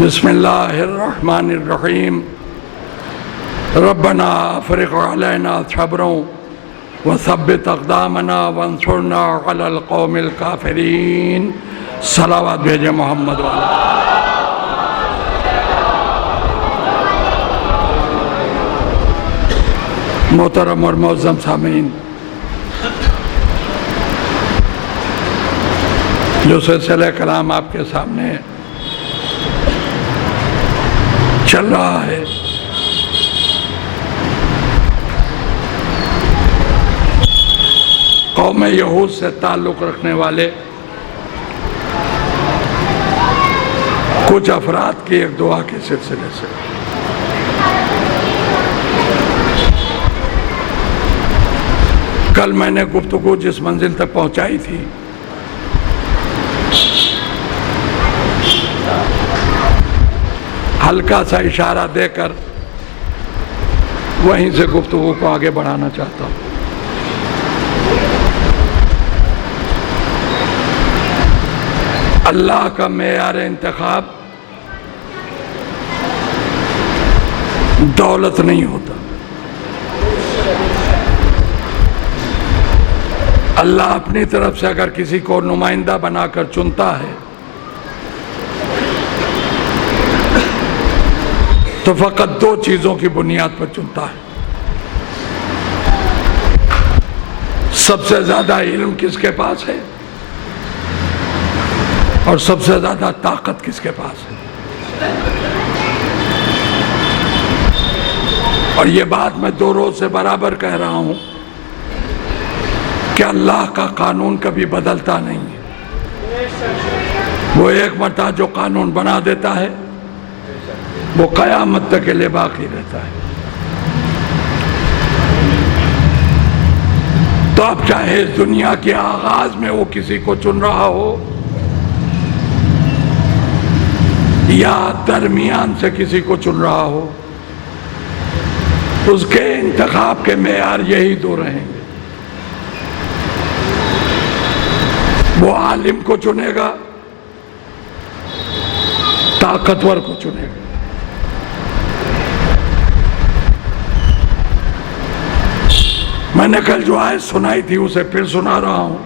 بسم اللہ الرحمن الرحیم ربنا افرغ علینا صبرا وثبت اقدامنا وانصرنا علی القوم الکافرین۔ صلوات بھیجے محمد والا۔ محترم اور معظم سامعین، جو سلسلہ کلام آپ کے سامنے چل رہا ہے، قوم یہود سے تعلق رکھنے والے کچھ افراد کی ایک دعا کے سلسلے سے کل میں نے گفتگو جس منزل تک پہنچائی تھی، ہلکا سا اشارہ دے کر وہیں سے گفتگو کو آگے بڑھانا چاہتا ہوں۔ اللہ کا معیار انتخاب دولت نہیں ہوتا۔ اللہ اپنی طرف سے اگر کسی کو نمائندہ بنا کر چنتا ہے تو فقط دو چیزوں کی بنیاد پر چنتا ہے۔ سب سے زیادہ علم کس کے پاس ہے اور سب سے زیادہ طاقت کس کے پاس ہے۔ اور یہ بات میں 2 روز سے برابر کہہ رہا ہوں کہ اللہ کا قانون کبھی بدلتا نہیں ہے۔ وہ ایک مرتبہ جو قانون بنا دیتا ہے وہ قیامت تک کے لیے باقی رہتا ہے۔ تو اب چاہے اس دنیا کے آغاز میں وہ کسی کو چن رہا ہو یا درمیان سے کسی کو چن رہا ہو، اس کے انتخاب کے معیار یہی 2 رہیں گے۔ وہ عالم کو چنے گا، طاقتور کو چنے گا۔ میں نے کل جو آیت سنائی تھی اسے پھر سنا رہا ہوں،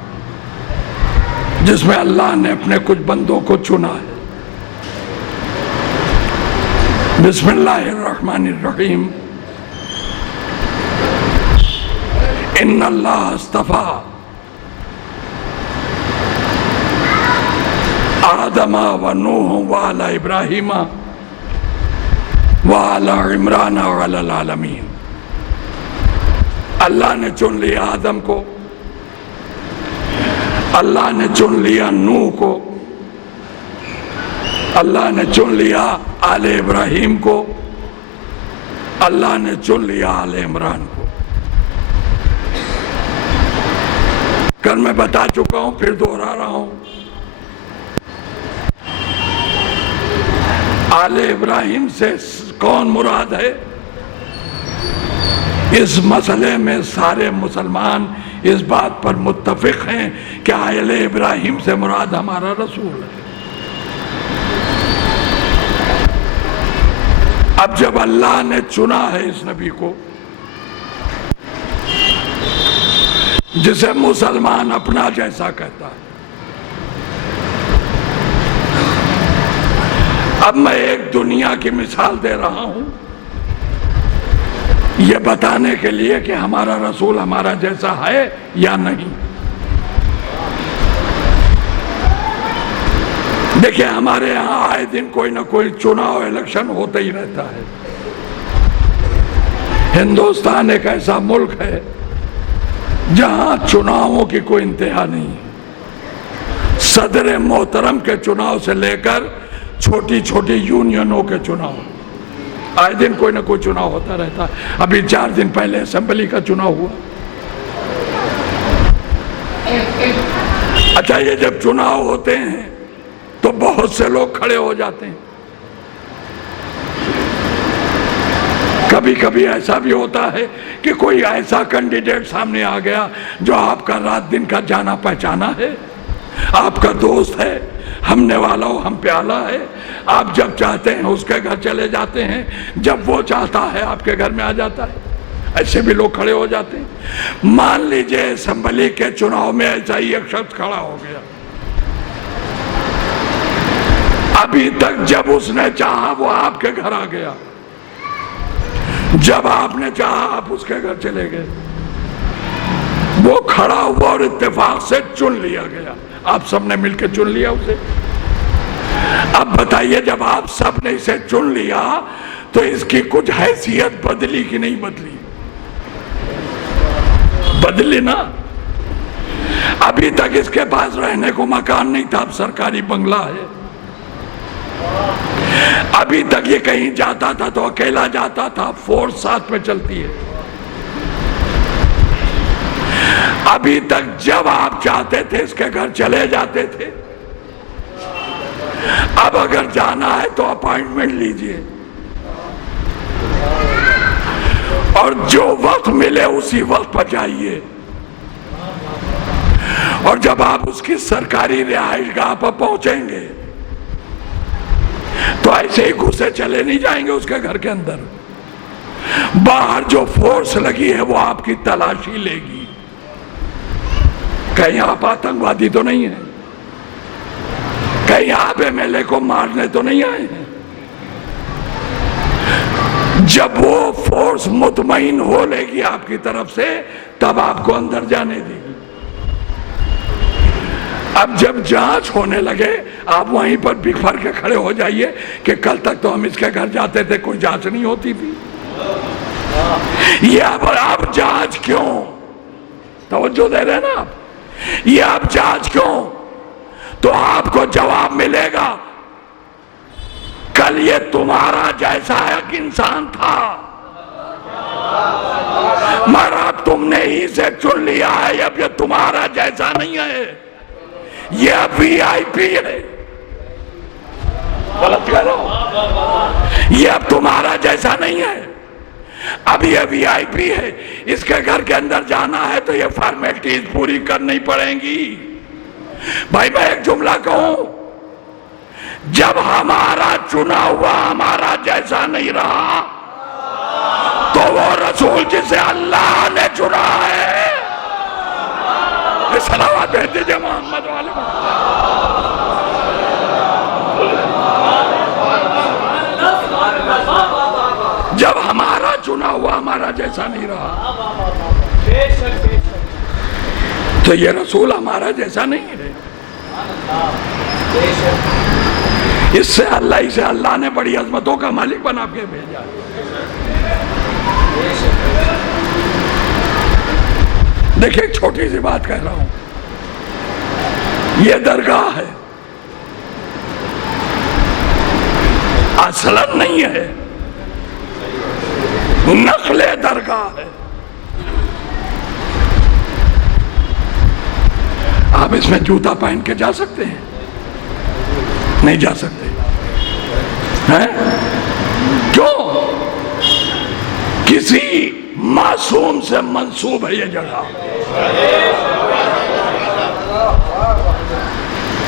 جس میں اللہ نے اپنے کچھ بندوں کو چنا ہے۔ بسم اللہ الرحمن الرحیم۔ ان اللہ اصطفیٰ آدم و نوح و آل ابراہیم و آل عمران و علی العالمین۔ اللہ نے چن لیا آدم کو، اللہ نے چن لیا نوح کو، اللہ نے چن لیا آل ابراہیم کو، اللہ نے چن لیا آل عمران کو۔ کل میں بتا چکا ہوں، پھر دوہرا رہا ہوں۔ آل ابراہیم سے کون مراد ہے؟ اس مسئلے میں سارے مسلمان اس بات پر متفق ہیں کہ آل ابراہیم سے مراد ہمارا رسول ہے۔ اب جب اللہ نے چنا ہے اس نبی کو، جسے مسلمان اپنا جیسا کہتا ہے، اب میں ایک دنیا کی مثال دے رہا ہوں یہ بتانے کے لیے کہ ہمارا رسول ہمارا جیسا ہے یا نہیں۔ دیکھیں، ہمارے ہاں آئے دن کوئی نہ کوئی چناؤ الیکشن ہوتا ہی رہتا ہے۔ ہندوستان ایک ایسا ملک ہے جہاں چناؤں کی کوئی انتہا نہیں ہے۔ صدر محترم کے چناؤ سے لے کر چھوٹی چھوٹی یونینوں کے چناؤ، آئے دن کوئی نہ کوئی چناؤ ہوتا رہتا ہے۔ ابھی 4 دن پہلے اسمبلی کا چناؤ ہوا۔ اچھا، یہ جب چناؤ ہوتے ہیں تو بہت سے لوگ کھڑے ہو جاتے ہیں۔ کبھی کبھی ایسا بھی ہوتا ہے کہ کوئی ایسا کینڈیڈیٹ سامنے آ گیا جو آپ کا رات دن کا جانا پہچانا ہے، آپ کا دوست ہے، ہمنے والا ہو ہم پیالہ ہے، آپ جب چاہتے ہیں اس کے گھر چلے جاتے ہیں، جب وہ چاہتا ہے آپ کے گھر میں آ جاتا ہے۔ ایسے بھی لوگ کھڑے ہو جاتے ہیں۔ مان لیجئے اسمبلی کے چناؤ میں ایسا ہی ایک شخص کھڑا ہو گیا، ابھی تک جب اس نے چاہا وہ آپ کے گھر آ گیا، جب آپ نے چاہا آپ اس کے گھر چلے گئے، وہ کھڑا ہوا اور اتفاق سے چن لیا گیا، آپ سب نے مل کے چن لیا اسے۔ اب بتائیے جب آپ سب نے اسے چن لیا تو اس کی کچھ حیثیت بدلی کہ نہیں بدلی؟ بدلی نا۔ ابھی تک اس کے پاس رہنے کو مکان نہیں تھا، اب سرکاری بنگلہ ہے۔ ابھی تک یہ کہیں جاتا تھا تو اکیلا جاتا تھا، فورس ساتھ میں چلتی ہے۔ ابھی تک جب آپ چاہتے تھے اس کے گھر چلے جاتے تھے، اب اگر جانا ہے تو اپائنٹمنٹ لیجئے اور جو وقت ملے اسی وقت پر جائیے، اور جب آپ اس کی سرکاری رہائش گاہ پر پہنچیں گے تو ایسے ہی گھسے چلے نہیں جائیں گے اس کے گھر کے اندر، باہر جو فورس لگی ہے وہ آپ کی تلاشی لے گی، کہیں آپ آتنکوادی تو نہیں ہیں، کہیں آپ MLA کو مارنے تو نہیں آئے ہیں۔ جب وہ فورس مطمئن ہو لے گی آپ کی طرف سے تب آپ کو اندر جانے دے گی۔ اب جب جانچ ہونے لگے آپ وہیں پر بکھر کے کھڑے ہو جائیے کہ کل تک تو ہم اس کے گھر جاتے تھے کوئی جانچ نہیں ہوتی تھی، یہ اب جانچ کیوں؟ توجہ دے رہے نا آپ؟ یہ اب جانچ کیوں؟ تو آپ کو جواب ملے گا کل یہ تمہارا جیسا ایک انسان تھا مگر اب تم نے ہی سے چن لیا ہے، اب یہ تمہارا جیسا نہیں ہے، یہ اب VIP ہے۔ غلط کہہ رہا ہوں؟ یہ اب تمہارا جیسا نہیں ہے، اب یہ VIP ہے، اس کے گھر کے اندر جانا ہے تو یہ فارمیلٹیز پوری کرنی پڑیں گی۔ بھائی میں ایک جملہ کہوں، جب ہمارا چنا ہوا ہمارا جیسا نہیں رہا تو وہ رسول جسے اللہ نے چنا ہے، صلوات بھیج دیجئے محمد والے۔ جب ہمارا چنا ہوا ہمارا جیسا نہیں رہا تو یہ رسول ہمارا جیسا نہیں ہے۔ اس سے اللہ نے بڑی عظمتوں کا مالک بنا کے بھیجا۔ دیکھیں ایک چھوٹی سی بات کہہ رہا ہوں، یہ درگاہ ہے، اصلاً نہیں ہے، نقل درگاہ ہے۔ آپ اس میں جوتا پہن کے جا سکتے ہیں؟ نہیں جا سکتے ہیں؟ کیوں؟ کسی معصوم سے منسوب ہے یہ جگہ،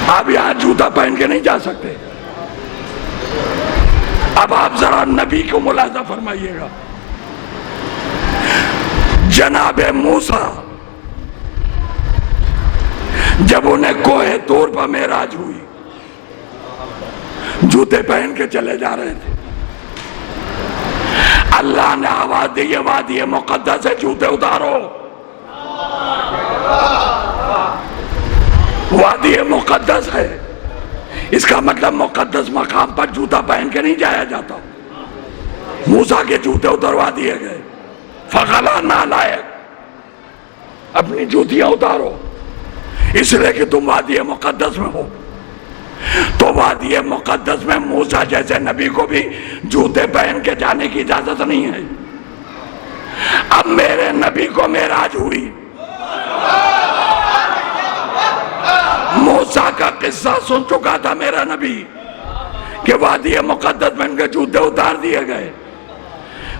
آپ یہاں جوتا پہن کے نہیں جا سکتے۔ اب آپ ذرا نبی کو ملاحظہ فرمائیے گا، جناب موسیٰ جب انہیں کوہ طور پر معراج ہوئی جوتے پہن کے چلے جا رہے تھے، اللہ نے آواز دی یہ وادی مقدس ہے، جوتے اتارو۔ وادی مقدس ہے، اس کا مطلب مقدس مقام پر جوتا پہن کے نہیں جایا جاتا۔ موسیٰ کے جوتے اتروا دیے گئے، فغلا نالائق، اپنی جوتیاں اتارو، اس لیے کہ تم وادی مقدس میں ہو۔ تو وادی مقدس میں موسیٰ جیسے نبی کو بھی جوتے پہن کے جانے کی اجازت نہیں ہے۔ اب میرے نبی کو معراج ہوئی، موسیٰ کا قصہ سن چکا تھا میرا نبی کہ وادی مقدس میں ان کے جوتے اتار دیے گئے۔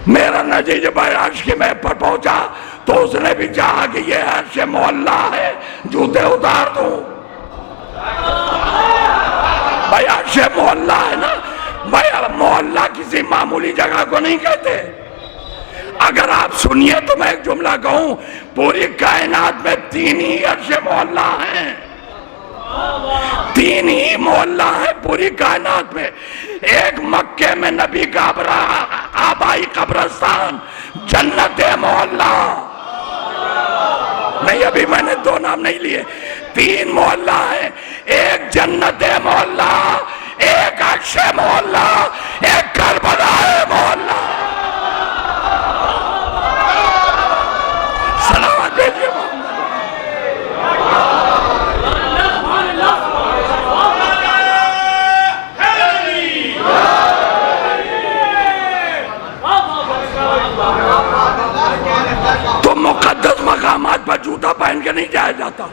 میرا نبی جب عرش کی مہب پر پہنچا تو اس نے بھی چاہا کہ یہ عرش معلیٰ ہے، جوتے اتار دوں۔ بھائی عرش محلہ ہے نا بھائی، محلہ کسی معمولی جگہ کو نہیں کہتے. اگر آپ سنیے تو میں ایک جملہ کہوں، پوری کائنات میں 3 ہی عرش محلہ ہیں، 3 ہی محلہ ہیں پوری کائنات میں. ایک مکے میں نبی کا آبائی قبرستان جنت محلہ، نہیں ابھی میں نے 2 نام نہیں لیے، 3 محلہ ہیں. ایک جنت محلہ، ایک عرش محلہ، ایک کربلا محلہ. سلامت بھیجئے تو مقدس مقامات پر جوتا پہن کے نہیں جایا جاتا.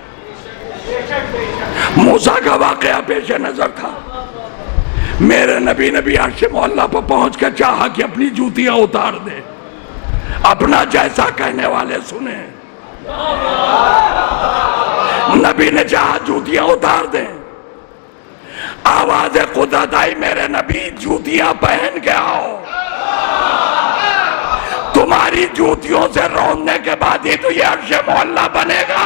موسیٰ کا واقعہ پیش نظر تھا، میرے نبی عرش محلہ پر پہنچ کے چاہا کہ اپنی جوتیاں اتار دے، اپنا جیسا کہنے والے سنیں. نبی نے چاہا جوتیاں اتار دیں، آواز قدرت آئی، میرے نبی جوتیاں پہن کے آؤ، تمہاری جوتیوں سے روندنے کے بعد ہی تو یہ عرش محلہ بنے گا.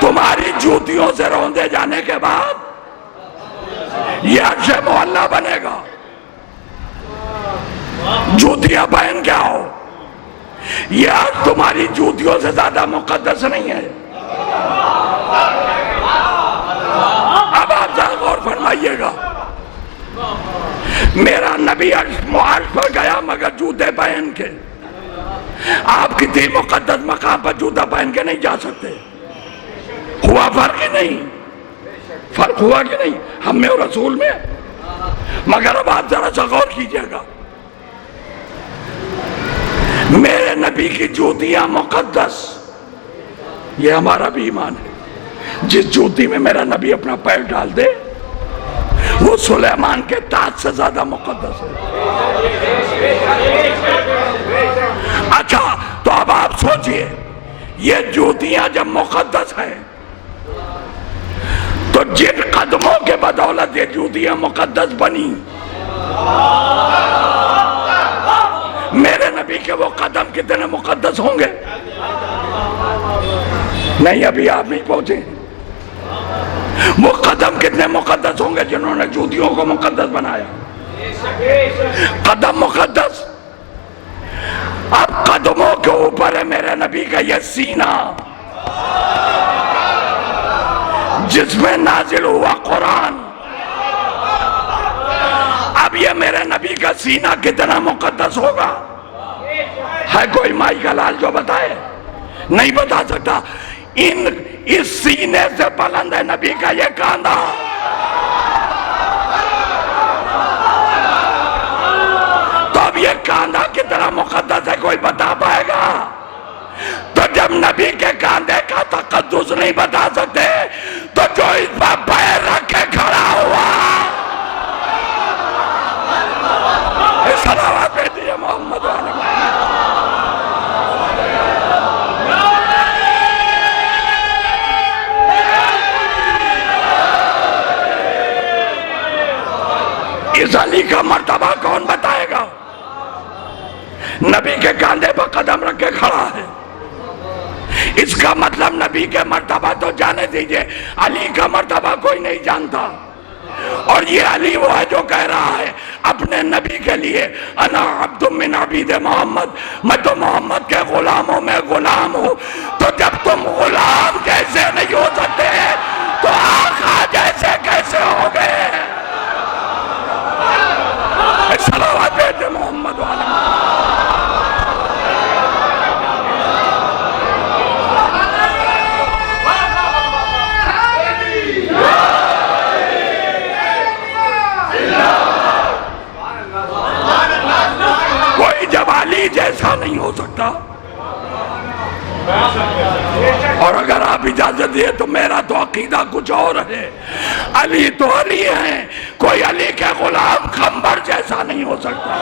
تمہاری جوتیوں سے روندے جانے کے بعد یہ عرش محلہ بنے گا. جوتیاں پہن کے آؤ، یہ آج تمہاری جوتیوں سے زیادہ مقدس نہیں ہے. اب آپ ذرا غور فرمائیے گا، میرا نبی عرش پر گیا مگر جوتے پہن کے. آپ کسی مقدس مقام پر جوتا پہن کے نہیں جا سکتے. ہوا فرق ہی نہیں، فرق ہوا کہ نہیں ہم میں اور رسول میں. مگر اب آپ ذرا سا غور کیجئے گا، میرے نبی کی جوتیاں مقدس، یہ ہمارا بھی ایمان ہے. جس جوتی میں میرا نبی اپنا پیر ڈال دے وہ سلیمان کے تاج سے زیادہ مقدس ہے. اچھا تو اب آپ سوچئے، یہ جوتیاں جب مقدس ہیں تو جن قدموں کے بدولت یہ جوتیاں مقدس بنی، میرے نبی کے وہ قدم کتنے مقدس ہوں گے؟ نہیں ابھی آپ نہیں پہنچے. وہ قدم کتنے مقدس ہوں گے جنہوں نے جوتیوں کو مقدس بنایا؟ قدم مقدس. اب قدموں کے اوپر ہے میرے نبی کا یہ سینہ جس میں نازل ہوا قرآن. اب یہ میرے نبی کا سینہ کتنا مقدس ہوگا؟ ہے کوئی مائی کا لال جو بتائے؟ نہیں بتا سکتا. اس سینے سے بلند ہے نبی کا یہ کاندھا. تو اب یہ کاندھا کتنا مقدس ہے کوئی بتا پائے گا؟ تو جب نبی کے کاندھے کا تقدس نہیں بتا سکتے تو جو اس پر پیر رکھ کے کھڑا ہوا، صلوات بھیجئے محمد علیہ وسلم. اس علی کا مرتبہ کون بتائے گا؟ نبی کے کاندھے پر قدم رکھ کے کھڑا ہے. اس کا مطلب نبی کے مرتبہ تو جانے دیجئے، علی کا مرتبہ کوئی نہیں جانتا. اور یہ علی وہ ہے جو کہہ رہا ہے اپنے نبی کے لیے، انا عبد من عبید محمد، میں تو محمد کے غلاموں میں غلام ہوں. تو جب تم غلام جیسے نہیں ہو سکتے تو آقا جیسے کیسے ہو گئے؟ صلوات بھیجئے محمد علیہ وسلم. علی جیسا نہیں ہو سکتا. اور اگر آپ اجازت دیے تو میرا تو عقیدہ کچھ اور ہے. علی تو علی ہیں، کوئی علی کے غلام خنبر جیسا نہیں ہو سکتا.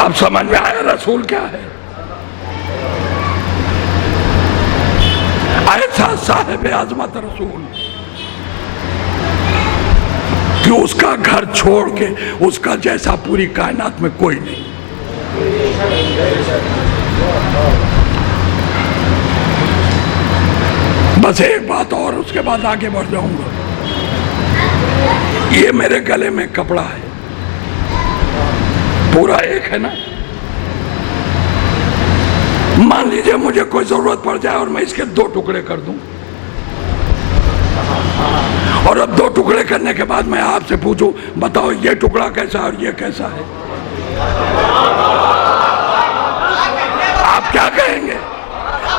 اب سمجھ میں آیا رسول کیا ہے؟ ایسا صاحب عظمت رسول کہ اس کا گھر چھوڑ کے اس کا جیسا پوری کائنات میں کوئی نہیں. بس ایک بات اور، اس کے بعد آگے بڑھ جاؤں گا. یہ میرے گلے میں کپڑا ہے، پورا ایک ہے نا. مان لیجئے مجھے کوئی ضرورت پڑ جائے اور میں اس کے 2 ٹکڑے کر دوں، اور اب 2 ٹکڑے کرنے کے بعد میں آپ سے پوچھوں بتاؤ یہ ٹکڑا کیسا اور یہ کیسا ہے، آپ کیا کہیں گے؟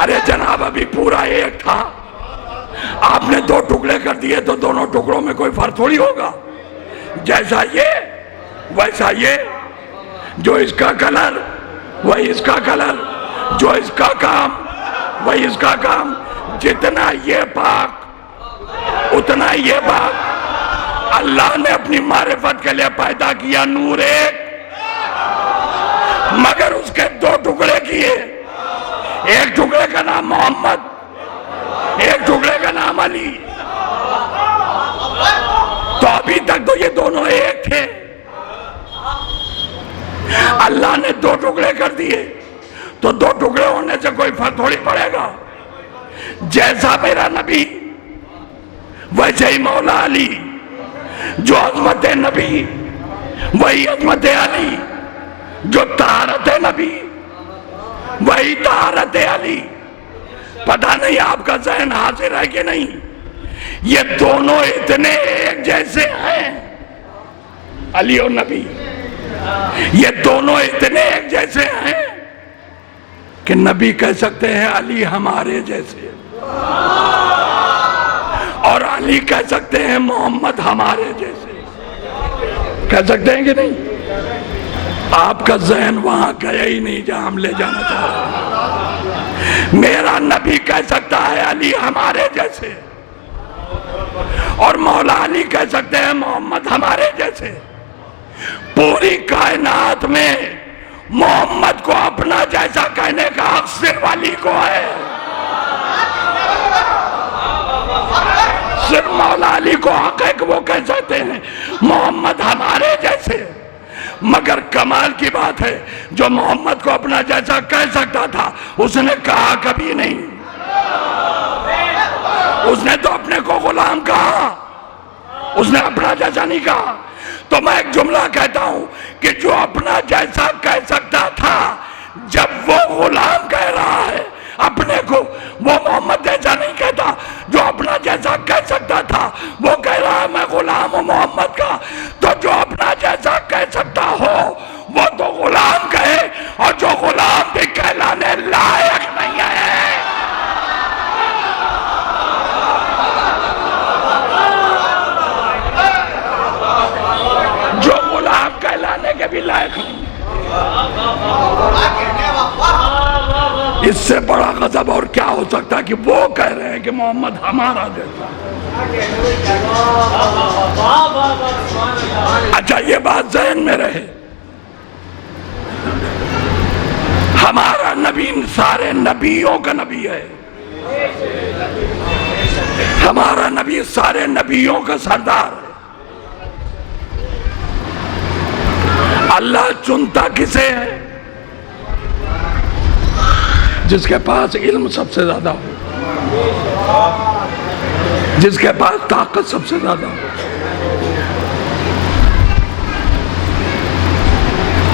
ارے جناب ابھی پورا ایک تھا، آپ نے 2 ٹکڑے کر دیے تو دونوں ٹکڑوں میں کوئی فرق تھوڑی ہوگا. جیسا یہ ویسا یہ، جو اس کا کلر وہی اس کا کلر، جو اس کا کام وہی اس کا کام. جتنا یہ پاک اتنا یہ پاک. اللہ نے اپنی معرفت کے لیے پیدا کیا نور ایک، مگر اس کے 2 ٹکڑے کیے. ایک ٹکڑے کا نام محمد، ایک ٹکڑے کا نام علی. تو ابھی تک تو یہ دونوں ایک تھے، اللہ نے 2 ٹکڑے کر دیے تو 2 ٹکڑے ہونے سے کوئی فرق تھوڑی پڑے گا. جیسا میرا نبی ویسے ہی مولا علی، جو عظمت نبی وہی عظمت علی، جو طہارت نبی وہی طہارت علی. پتہ نہیں آپ کا ذہن حاضر ہے کہ نہیں، یہ دونوں اتنے ایک جیسے ہیں، علی اور نبی یہ دونوں اتنے ایک جیسے ہیں کہ نبی کہہ سکتے ہیں علی ہمارے جیسے، اور علی کہہ سکتے ہیں محمد ہمارے جیسے. کہہ سکتے ہیں کہ نہیں؟ آپ کا ذہن وہاں گیا ہی نہیں جہاں ہم لے جانا چاہ رہے ہیں. میرا نبی کہہ سکتا ہے علی ہمارے جیسے، اور مولا علی کہہ سکتے ہیں محمد ہمارے جیسے. پوری کائنات میں محمد کو اپنا جیسا کہنے کا حق صرف علی کو ہے، صرف مولا علی کو حق ہے کہ وہ کہہ سکتے ہیں محمد ہمارے جیسے. مگر کمال کی بات ہے جو محمد کو اپنا جیسا کہہ سکتا تھا اس نے کہا کبھی نہیں. اس نے تو اپنے کو غلام کہا، اس نے اپنا جیسا نہیں کہا. تو میں ایک جملہ کہتا ہوں کہ جو اپنا جیسا کہہ سکتا تھا جب وہ غلام کہہ رہا ہے اپنے کو، وہ محمد جیسا نہیں کہتا. جو اپنا جیسا کہہ سکتا تھا وہ کہہ رہا ہے میں غلام ہوں محمد کا. تو جو اپنا جیسا کہہ سکتا ہو وہ تو غلام کہے، اور جو غلام بھی کہلانے لائق نہیں ہے. جو غلام کہلانے کے بھی لائق نہیں. اس سے بڑا غضب اور کیا ہو سکتا ہے کہ وہ کہہ رہے ہیں کہ محمد ہمارا جیسا. اچھا یہ بات ذہن میں رہے، ہمارا نبی سارے نبیوں کا نبی ہے، ہمارا نبی سارے نبیوں کا سردار ہے. اللہ چنتا کسے ہے؟ جس کے پاس علم سب سے زیادہ ہو، جس کے پاس طاقت سب سے زیادہ ہو.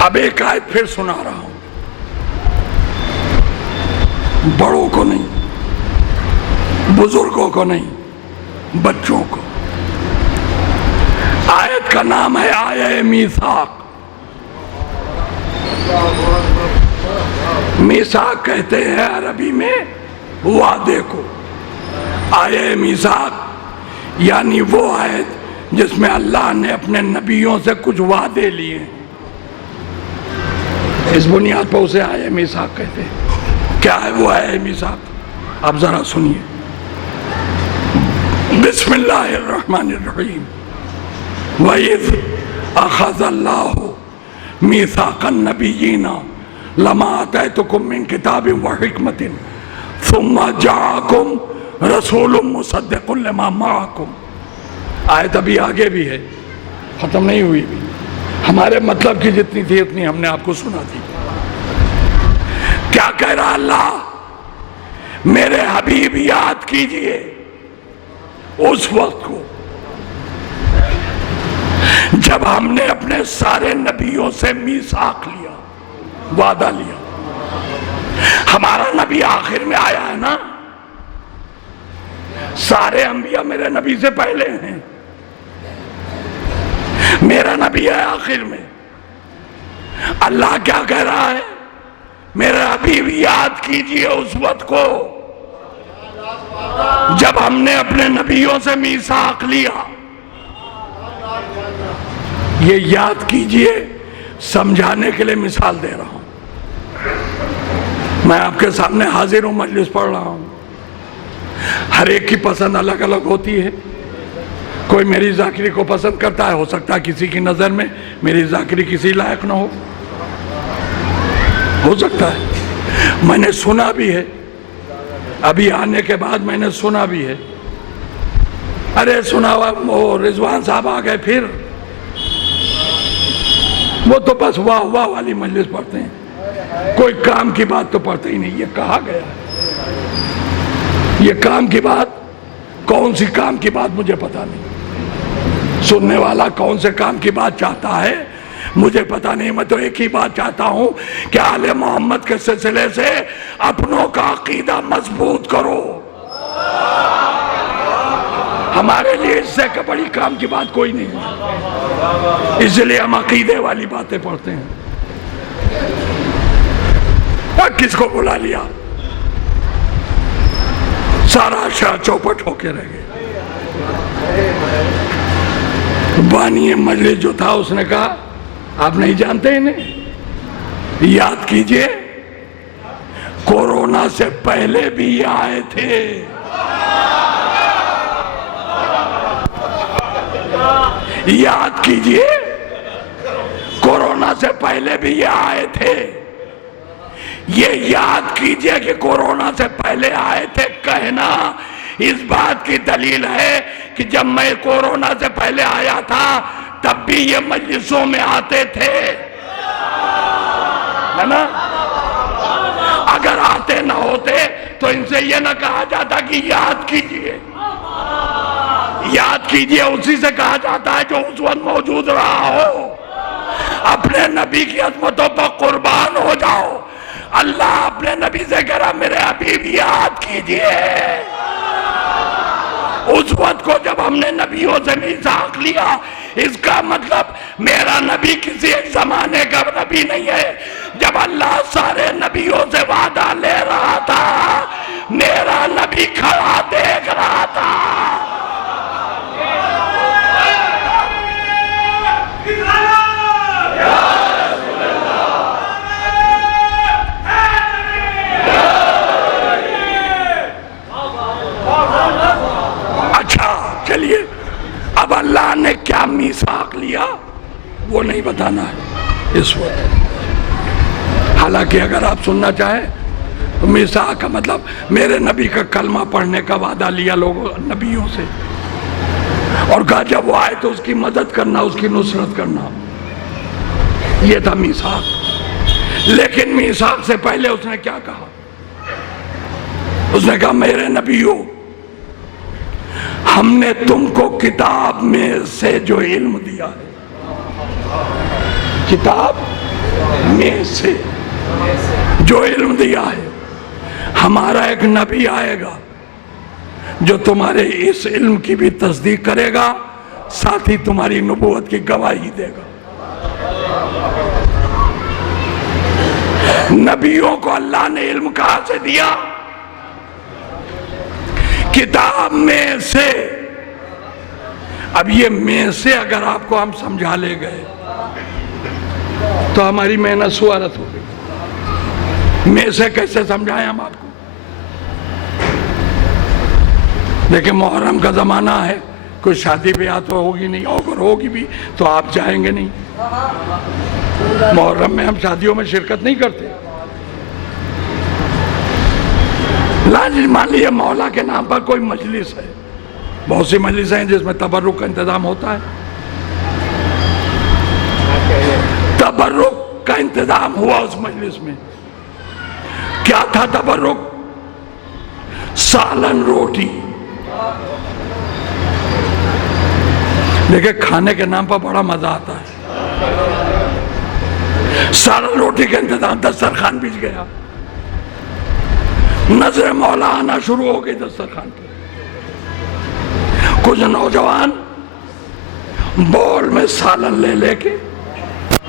اب ایک آیت پھر سنا رہا ہوں، بڑوں کو نہیں، بزرگوں کو نہیں، بچوں کو. آیت کا نام ہے آیہ میثاق. میثاق کہتے ہیں عربی میں وعدے کو. آیہ میثاق یعنی وہ آیت جس میں اللہ نے اپنے نبیوں سے کچھ وعدے لیے، اس بنیاد پر اسے آیہ میثاق کہتے ہیں. کیا ہے وہ آیہ میثاق؟ اب ذرا سنیے. بسم اللہ الرحمن الرحیم. وَإِذْ أَخَذَ اللَّهُ میثاق النبیین لما آتیتکم من کتاب و حکمت ثم جاءکم رسول مصدق لما معکم. آیت ابھی آگے بھی ہے، ختم نہیں ہوئی بھی. ہمارے مطلب کی جتنی تھی اتنی ہم نے آپ کو سنا دی. کیا کہہ رہا اللہ؟ میرے حبیب یاد کیجئے اس وقت کو جب ہم نے اپنے سارے نبیوں سے میثاق لیا، وعدہ لیا. ہمارا نبی آخر میں آیا ہے نا، سارے انبیاء میرے نبی سے پہلے ہیں، میرا نبی ہے آخر میں. اللہ کیا کہہ رہا ہے؟ میرے حبیب یاد کیجئے اس وقت کو جب ہم نے اپنے نبیوں سے میثاق لیا. یہ یاد کیجئے سمجھانے کے لیے مثال دے رہا ہوں. میں آپ کے سامنے حاضر ہوں، مجلس پڑھ رہا ہوں. ہر ایک کی پسند الگ الگ ہوتی ہے. کوئی میری ذاکری کو پسند کرتا ہے، ہو سکتا ہے کسی کی نظر میں میری ذاکری کسی لائق نہ ہو سکتا ہے. میں نے سنا بھی ہے، ابھی آنے کے بعد میں نے سنا بھی ہے. ارے سنا ہوا وہ رضوان صاحب آ گئے، پھر وہ تو بس واہ واہ والی مجلس پڑھتے ہیں، کوئی کام کی بات تو پڑھتے ہی نہیں. یہ کہا گیا ہے، یہ کام کی بات، کون سی کام کی بات مجھے پتا نہیں. سننے والا کون سے کام کی بات چاہتا ہے مجھے پتا نہیں. میں تو ایک ہی بات چاہتا ہوں کہ آل محمد کے سلسلے سے اپنوں کا عقیدہ مضبوط کرو. ہمارے لیے اس سے بڑی کام کی بات کوئی نہیں ہے، اس لیے ہم عقیدے والی باتیں پڑھتے ہیں. اور کس کو بلا لیا؟ سارا شاہ چوپٹ ہو کے رہ گئے. بانی مجلس جو تھا اس نے کہا آپ نہیں جانتے انہیں؟ یاد کیجئے کورونا سے پہلے بھی یہ آئے تھے. یاد کیجئے کورونا سے پہلے بھی یہ آئے تھے. یہ یاد کیجئے کہ کورونا سے پہلے آئے تھے کہنا اس بات کی دلیل ہے کہ جب میں کورونا سے پہلے آیا تھا تب بھی یہ مجلسوں میں آتے تھے، ہے نا؟ اگر آتے نہ ہوتے تو ان سے یہ نہ کہا جاتا کہ یاد کیجئے. یاد کیجئے اسی سے کہا جاتا ہے جو اس وقت موجود رہا ہو. اپنے نبی کی عظمتوں پر قربان ہو جاؤ. اللہ اپنے نبی سے کہہ رہا میرے حبیب یاد کیجئے اس وقت کو جب ہم نے نبیوں سے میثاق لیا. اس کا مطلب میرا نبی کسی ایک زمانے کا نبی نہیں ہے. جب اللہ سارے نبیوں سے وعدہ لے رہا تھا میرا نبی کھڑا دیکھ رہا تھا. چلیے اب اللہ نے کیا میثاق لیا وہ نہیں بتانا ہے اس وقت. حالانکہ اگر آپ سننا چاہیں تو میثاق کا مطلب میرے نبی کا کلمہ پڑھنے کا وعدہ لیا لوگوں نبیوں سے، اور کہا جب وہ آئے تو اس کی مدد کرنا، اس کی نصرت کرنا. یہ تھا میثاق. لیکن میثاق سے پہلے اس نے کیا کہا؟ اس نے کہا میرے نبیوں ہم نے تم کو کتاب میں سے جو علم دیا ہے، کتاب میں سے جو علم دیا ہے، ہمارا ایک نبی آئے گا جو تمہارے اس علم کی بھی تصدیق کرے گا، ساتھ ہی تمہاری نبوت کی گواہی دے گا. نبیوں کو اللہ نے علم کہاں سے دیا؟ کتاب میں سے. اب یہ میں سے اگر آپ کو ہم سمجھا لے گئے تو ہماری محنت سوارت ہو گئی. میں سے کیسے سمجھائیں ہم آپ کو؟ دیکھیں محرم کا زمانہ ہے، کوئی شادی بیاہ تو ہوگی نہیں، اگر ہوگی بھی تو آپ جائیں گے نہیں. محرم میں ہم شادیوں میں شرکت نہیں کرتے. مان لیے مولا کے نام پر کوئی مجلس ہے, بہت سی مجلس ہیں جس میں تبرک کا انتظام ہوتا ہے. تبرک کا انتظام ہوا اس مجلس میں. کیا تھا تبرک؟ سالن روٹی. دیکھیں کھانے کے نام پر بڑا مزہ آتا ہے. سالن روٹی کا انتظام, دسترخوان بچ گیا, نظر مولا آنا شروع ہو گئی دسترخوان پہ. کچھ نوجوان بول میں سالن لے کے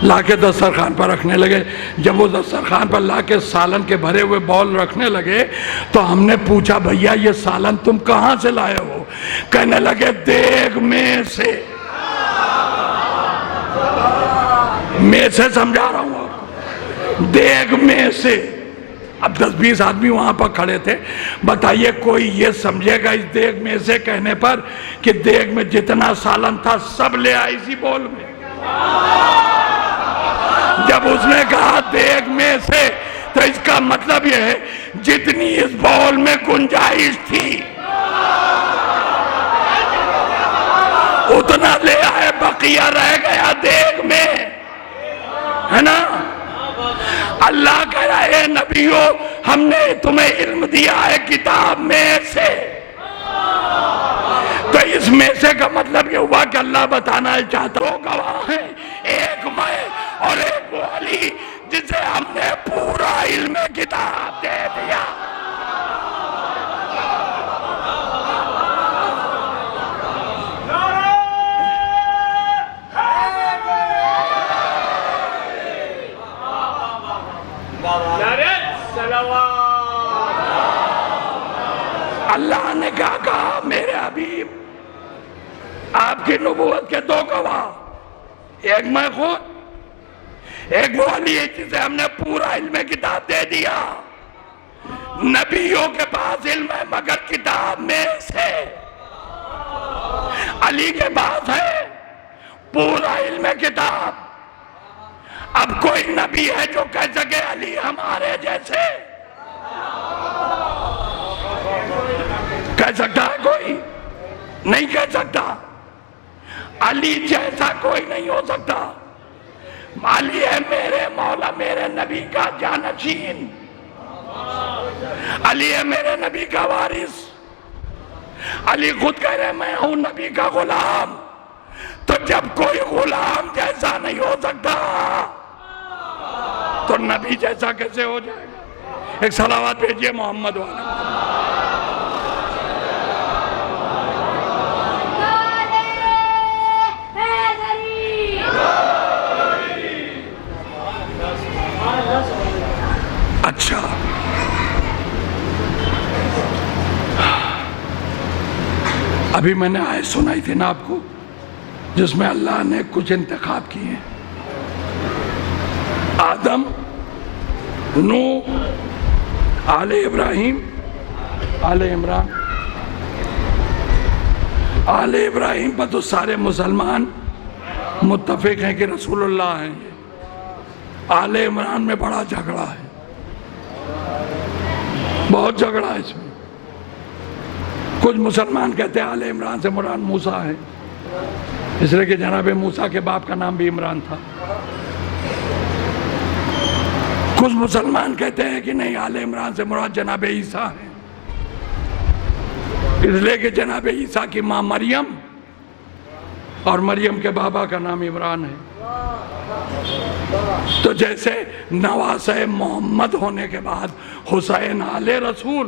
لا کے دسترخوان پر رکھنے لگے. جب وہ دسترخوان پر لا کے سالن کے بھرے ہوئے بول رکھنے لگے تو ہم نے پوچھا بھیا یہ سالن تم کہاں سے لائے ہو؟ کہنے لگے دیگ میں سے. میں سے سمجھا رہا ہوں آپ, دیگ میں سے. اب 10-20 آدمی وہاں پر کھڑے تھے. بتائیے کوئی یہ سمجھے گا اس دیگ میں سے کہنے پر کہ دیگ میں جتنا سالن تھا سب لے آئی اسی بول میں؟ جب اس نے کہا دیگ میں سے تو اس کا مطلب یہ ہے جتنی اس بول میں گنجائش تھی اتنا لے آئے, بقیہ رہ گیا دیگ میں, ہے نا؟ اللہ کہہ رہا ہے نبیوں ہم نے تمہیں علم دیا ہے کتاب میں سے. تو اس میں سے کا مطلب یہ ہوا کہ اللہ بتانا چاہتا ہو گواہ ہیں, ایک میں اور ایک وہ علی جسے ہم نے پورا علم کتاب دے دیا. اللہ نے کیا کہا؟ میرے حبیب آپ کی نبوت کے 2 گواہ, ایک میں خود, ایک وہ علی ہے جسے ہم نے پورا علم کتاب دے دیا. نبیوں کے پاس علم ہے مگر کتاب میں سے, علی کے پاس ہے پورا علم کتاب. اب کوئی نبی ہے جو کہہ سکے علی ہمارے جیسے؟ کہہ سکتا ہے کوئی؟ نہیں کہہ سکتا. علی جیسا کوئی نہیں ہو سکتا. علی ہے میرے مولا میرے نبی کا جانشین, علی ہے میرے نبی کا وارث. علی خود کہہ رہے میں ہوں نبی کا غلام. تو جب کوئی غلام جیسا نہیں ہو سکتا تو نبی جیسا کیسے ہو جائے گا؟ ایک صلوات بھیجئے محمد والا. اچھا ابھی میں نے آیت سنائی تھی نا آپ کو جس میں اللہ نے کچھ انتخاب کیے ہیں. آدم, نوح, آل ابراہیم, آل عمران. آل ابراہیم پر تو سارے مسلمان متفق ہیں کہ رسول اللہ ہیں. آل عمران میں بڑا جھگڑا ہے, بہت جھگڑا ہے اس میں. کچھ مسلمان کہتے ہیں آل عمران سے مراد موسیٰ ہے, اس لیے کہ جناب موسیٰ کے باپ کا نام بھی عمران تھا. کچھ مسلمان کہتے ہیں کہ نہیں آل عمران سے مراد جناب عیسیٰ ہے, اس لیے کہ جناب عیسیٰ کی ماں مریم اور مریم کے بابا کا نام عمران ہے. تو جیسے نواسہ محمد ہونے کے بعد حسین آل رسول,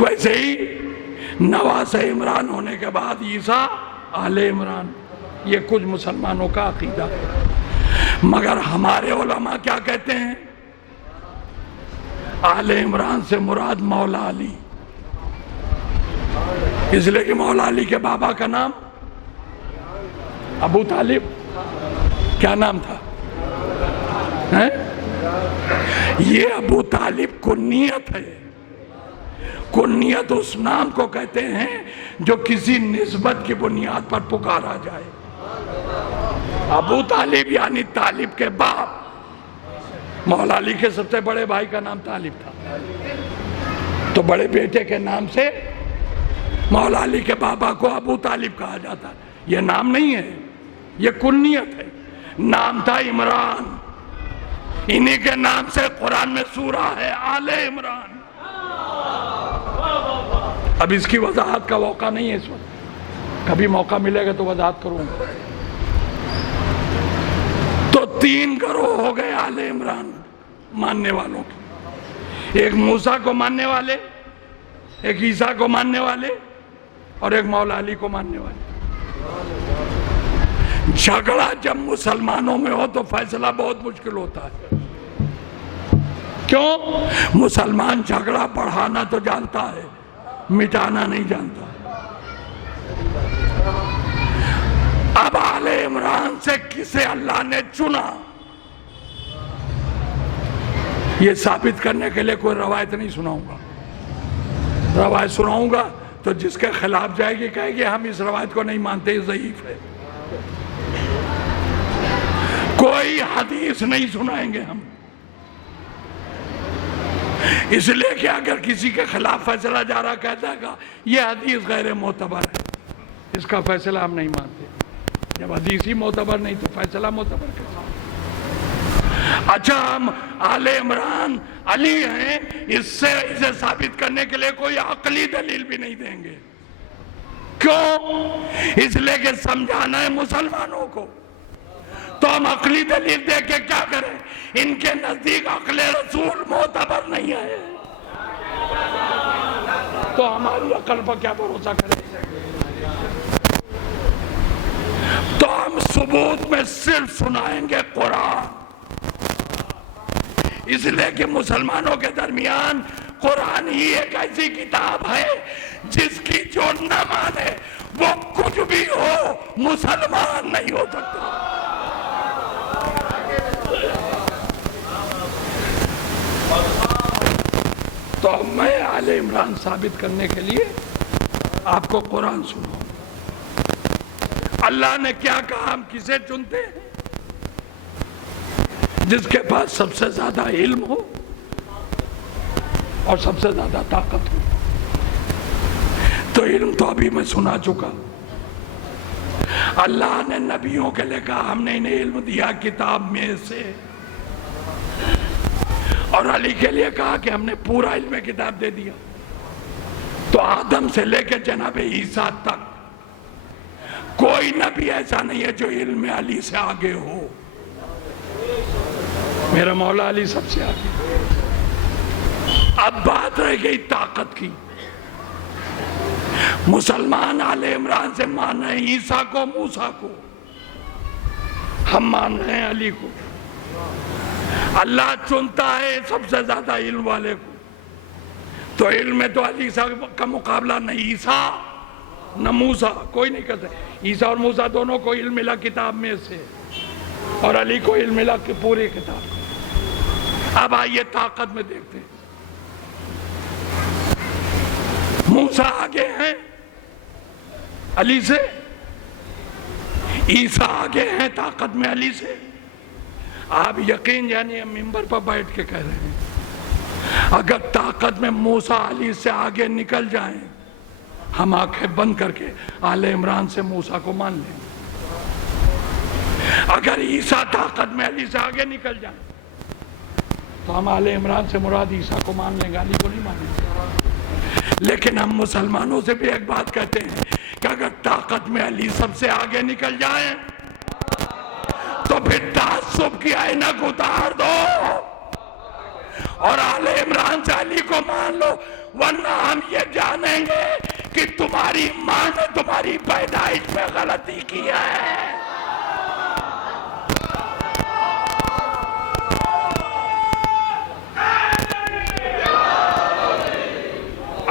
ویسے ہی نواسہ عمران ہونے کے بعد عیسیٰ آل عمران. یہ کچھ مسلمانوں کا عقیدہ ہے. مگر ہمارے علماء کیا کہتے ہیں؟ آل عمران سے مراد مولا علی, اس لیے کہ مولا علی کے بابا کا نام ابو طالب. کیا نام تھا؟ یہ ابو طالب کنیت ہے. کنیت اس نام کو کہتے ہیں جو کسی نسبت کی بنیاد پر پکارا جائے. ابو طالب یعنی طالب کے باپ. مولا علی کے سب سے بڑے بھائی کا نام طالب تھا، تو بڑے بیٹے کے نام سے مولا علی کے بابا کو ابو طالب کہا جاتا ہے. یہ نام نہیں ہے، یہ کنیت ہے. نام تھا عمران، انہی کے نام سے قرآن میں سورہ ہے آل عمران. اب اس کی وضاحت کا موقع نہیں ہے اس وقت، کبھی موقع ملے گا تو وضاحت کروں گا. تو 3 گروہ ہو گئے آل عمران ماننے والوں کے. ایک موسیٰ کو ماننے والے، ایک عیسیٰ کو ماننے والے، اور ایک مولا علی کو ماننے والے. جھگڑا جب مسلمانوں میں ہو تو فیصلہ بہت مشکل ہوتا ہے. کیوں؟ مسلمان جھگڑا بڑھانا تو جانتا ہے، مٹانا نہیں جانتا. اب آل عمران سے کسے اللہ نے چنا، یہ ثابت کرنے کے لیے کوئی روایت نہیں سناؤں گا. روایت سناؤں گا تو جس کے خلاف جائے گی کہے گی ہم اس روایت کو نہیں مانتے، یہ ضعیف ہے. کوئی حدیث نہیں سنائیں گے ہم، اس لیے کہ اگر کسی کے خلاف فیصلہ جا رہا کہتا ہے یہ حدیث غیر معتبر ہے، اس کا فیصلہ ہم نہیں مانتے. جب حدیث ہی معتبر نہیں تو فیصلہ معتبر کیسا؟ اچھا ہم آل عمران علی ہیں، اسے ثابت کرنے کے لیے کوئی عقلی دلیل بھی نہیں دیں گے. کیوں؟ اس لیے کہ سمجھانا ہے مسلمانوں کو. تو ہم عقلی دلیل دے کے کیا کریں؟ ان کے نزدیک عقل رسول معتبر نہیں ہے، تو ہماری عقل پر کیا بھروسہ کریں؟ تو ہم ثبوت میں صرف سنائیں گے قرآن. اس لیے کہ مسلمانوں کے درمیان قرآن ہی ایک ایسی کتاب ہے جس کی جو نہ مانے وہ کچھ بھی ہو مسلمان نہیں ہو سکتا. تو میں آل عمران ثابت کرنے کے لیے آپ کو قرآن سناؤں. اللہ نے کیا کہا؟ ہم کسے چنتے ہیں؟ جس کے پاس سب سے زیادہ علم ہو اور سب سے زیادہ طاقت ہو. تو علم تو ابھی میں سنا چکا. اللہ نے نبیوں کے لیے کہا ہم نے انہیں علم دیا کتاب میں سے، اور علی کے لیے کہا کہ ہم نے پورا علم کتاب دے دیا. تو آدم سے لے کے جناب عیسیٰ تک کوئی نبی ایسا نہیں ہے جو علم علی سے آگے ہو. میرا مولا علی سب سے آگے. اب بات رہ گئی طاقت کی. مسلمان آل عمران سے مان رہے ہیں عیسیٰ کو، موسیٰ کو، ہم مان رہے ہیں علی کو. اللہ چنتا ہے سب سے زیادہ علم والے کو. تو علم میں تو علی کا مقابلہ نہیں عیسیٰ نہ موسیٰ، کوئی نہیں کرتا. عیسیٰ اور موسیٰ دونوں کو علم ملا کتاب میں سے، اور علی کو علم ملا کہ پوری کتاب. اب آئیے طاقت میں دیکھتے ہیں. موسیٰ آگے ہیں علی سے، عیسیٰ آگے ہیں طاقت میں علی سے. آپ یقین یعنی ممبر پر بیٹھ کے کہہ رہے ہیں اگر طاقت میں موسیٰ علی سے آگے نکل جائیں، ہم آنکھیں بند کر کے آل عمران سے موسیٰ کو مان لیں. اگر عیسیٰ طاقت میں علی سے آگے نکل جائیں تو ہم آل عمران سے مراد عیسیٰ کو مان لیں گے، علی کو نہیں مانیں گے. لیکن ہم مسلمانوں سے بھی ایک بات کہتے ہیں کہ اگر طاقت میں علی سب سے آگے نکل جائیں تو پھر تعصب کی عینک اتار دو اور آل عمران سے علی کو مان لو، ورنہ ہم یہ جانیں گے کہ تمہاری ماں نے تمہاری پیدائش میں غلطی کی ہے.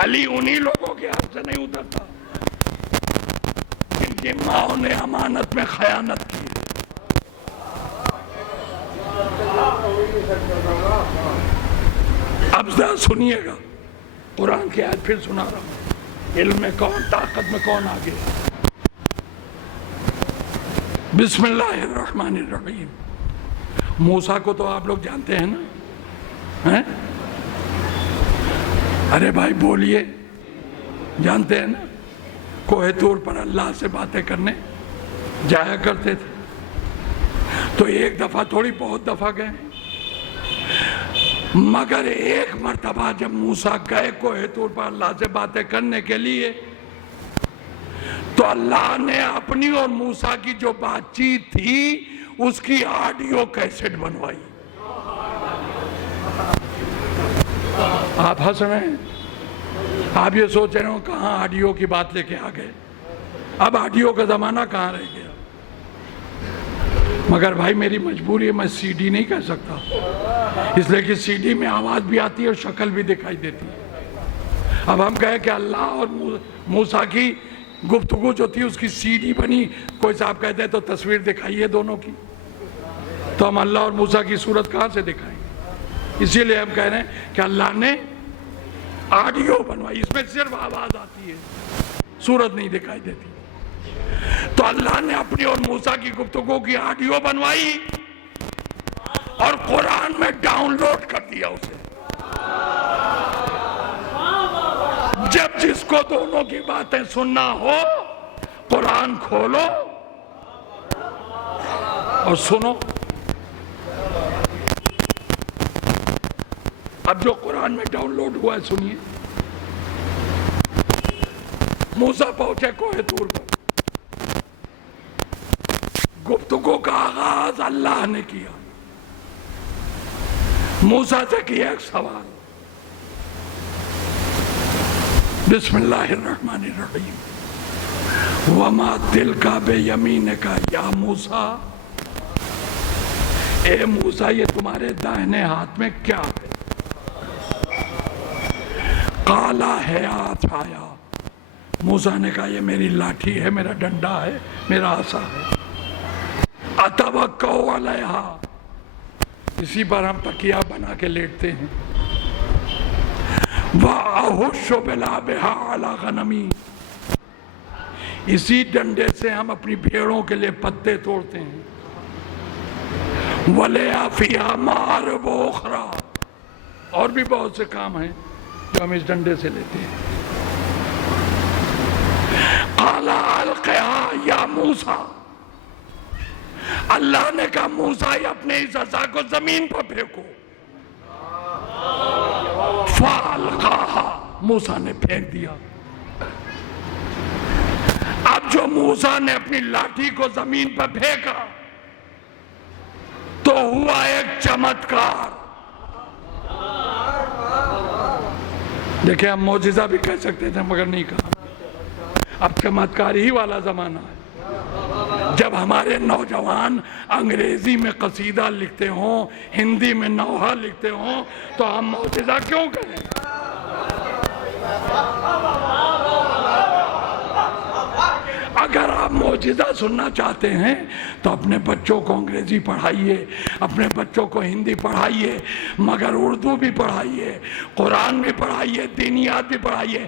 علی انہی لوگوں کے ہاتھ سے نہیں اترتا جن کی ماں نے امانت میں خیانت کی. اب ذرا سنیے گا قرآن کی آیت پھر سنا رہا ہوں. علم میں کون، طاقت میں کون آگے؟ بسم اللہ الرحمن الرحیم. موسیٰ کو تو آپ لوگ جانتے ہیں نا؟ ہیں؟ ارے بھائی بولیے، جانتے ہیں نا؟ کوہ طور پر اللہ سے باتیں کرنے جایا کرتے تھے. تو ایک دفعہ تھوڑی، بہت دفعہ گئے، مگر ایک مرتبہ جب موسیٰ گئے کوہ طور پر اللہ سے باتیں کرنے کے لیے، تو اللہ نے اپنی اور موسیٰ کی جو بات چیت تھی اس کی آڈیو کیسٹ بنوائی. آپ ہنس رہے ہیں، آپ یہ سوچ رہے ہو کہاں آڈیو کی بات لے کے آ گئے. اب آڈیو کا زمانہ کہاں رہ گیا. مگر بھائی میری مجبوری ہے، میں سی ڈی نہیں کہہ سکتا، اس لیے کہ سی ڈی میں آواز بھی آتی ہے اور شکل بھی دکھائی دیتی ہے. اب ہم کہیں کہ اللہ اور موسیٰ کی گفتگو جو تھی اس کی سی ڈی بنی، کوئی صاحب کہتے ہیں تو تصویر دکھائیے دونوں کی، تو ہم اللہ اور موسیٰ کی صورت کہاں سے دکھائیں گے؟ اسی لیے ہم کہہ رہے ہیں کہ اللہ نے آڈیو بنوائی، اس میں صرف آواز آتی ہے، صورت نہیں دکھائی دیتی. تو اللہ نے اپنی اور موسیٰ کی گفتگو کی آڈیو بنوائی اور قرآن میں ڈاؤن لوڈ کر دیا اسے. جب جس کو دونوں کی باتیں سننا ہو قرآن کھولو اور سنو. اب جو قرآن میں ڈاؤن لوڈ ہوا ہے سنیے. موسیٰ پہنچے کوہ طور پر، گفتگو کا آغاز اللہ نے کیا. موسیٰ سے کیا ایک سوال، بسم اللہ الرحمن الرحیم. وما تلک بیمینک یا موسیٰ، اے موسیٰ یہ تمہارے داہنے ہاتھ میں کیا ہے؟ قال ہے عصایا، موسیٰ نے کہا یہ میری لاٹھی ہے، میرا ڈنڈا ہے، میرا عصا ہے. اتوکا علیہا، اسی پر ہم تکیہ بنا کے لیٹتے ہیں. وَأَهُشُّ بِلَعْبِهَا عَلَى غَنَمِي، اسی ڈنڈے سے ہم اپنی بھیڑوں کے لیے پتے توڑتے ہیں. وَلِيَا فِيهَا مَعَارِبُ أُخْرَى، اور بھی بہت سے کام ہیں جو ہم اس ڈنڈے سے لیتے ہیں. قَالَ أَلْقِهَا يَا مُوسَىٰ، اللہ نے کہا موسیٰ اپنے اس عصا کو زمین پر پھینکو. فَأَلْقَاهَا، موسیٰ نے پھینک دیا. اب جو موسیٰ نے اپنی لاٹھی کو زمین پر پھینکا تو ہوا ایک چمتکار. دیکھیں ہم معجزہ بھی کہہ سکتے تھے مگر نہیں کہا. اب چمتکار ہی والا زمانہ ہے. جب ہمارے نوجوان انگریزی میں قصیدہ لکھتے ہوں، ہندی میں نوحہ لکھتے ہوں، تو ہم معجزہ کیوں کہیں؟ اگر آپ معجزہ سننا چاہتے ہیں تو اپنے بچوں کو انگریزی پڑھائیے، اپنے بچوں کو ہندی پڑھائیے، مگر اردو بھی پڑھائیے، قرآن بھی پڑھائیے، دینیات بھی پڑھائیے.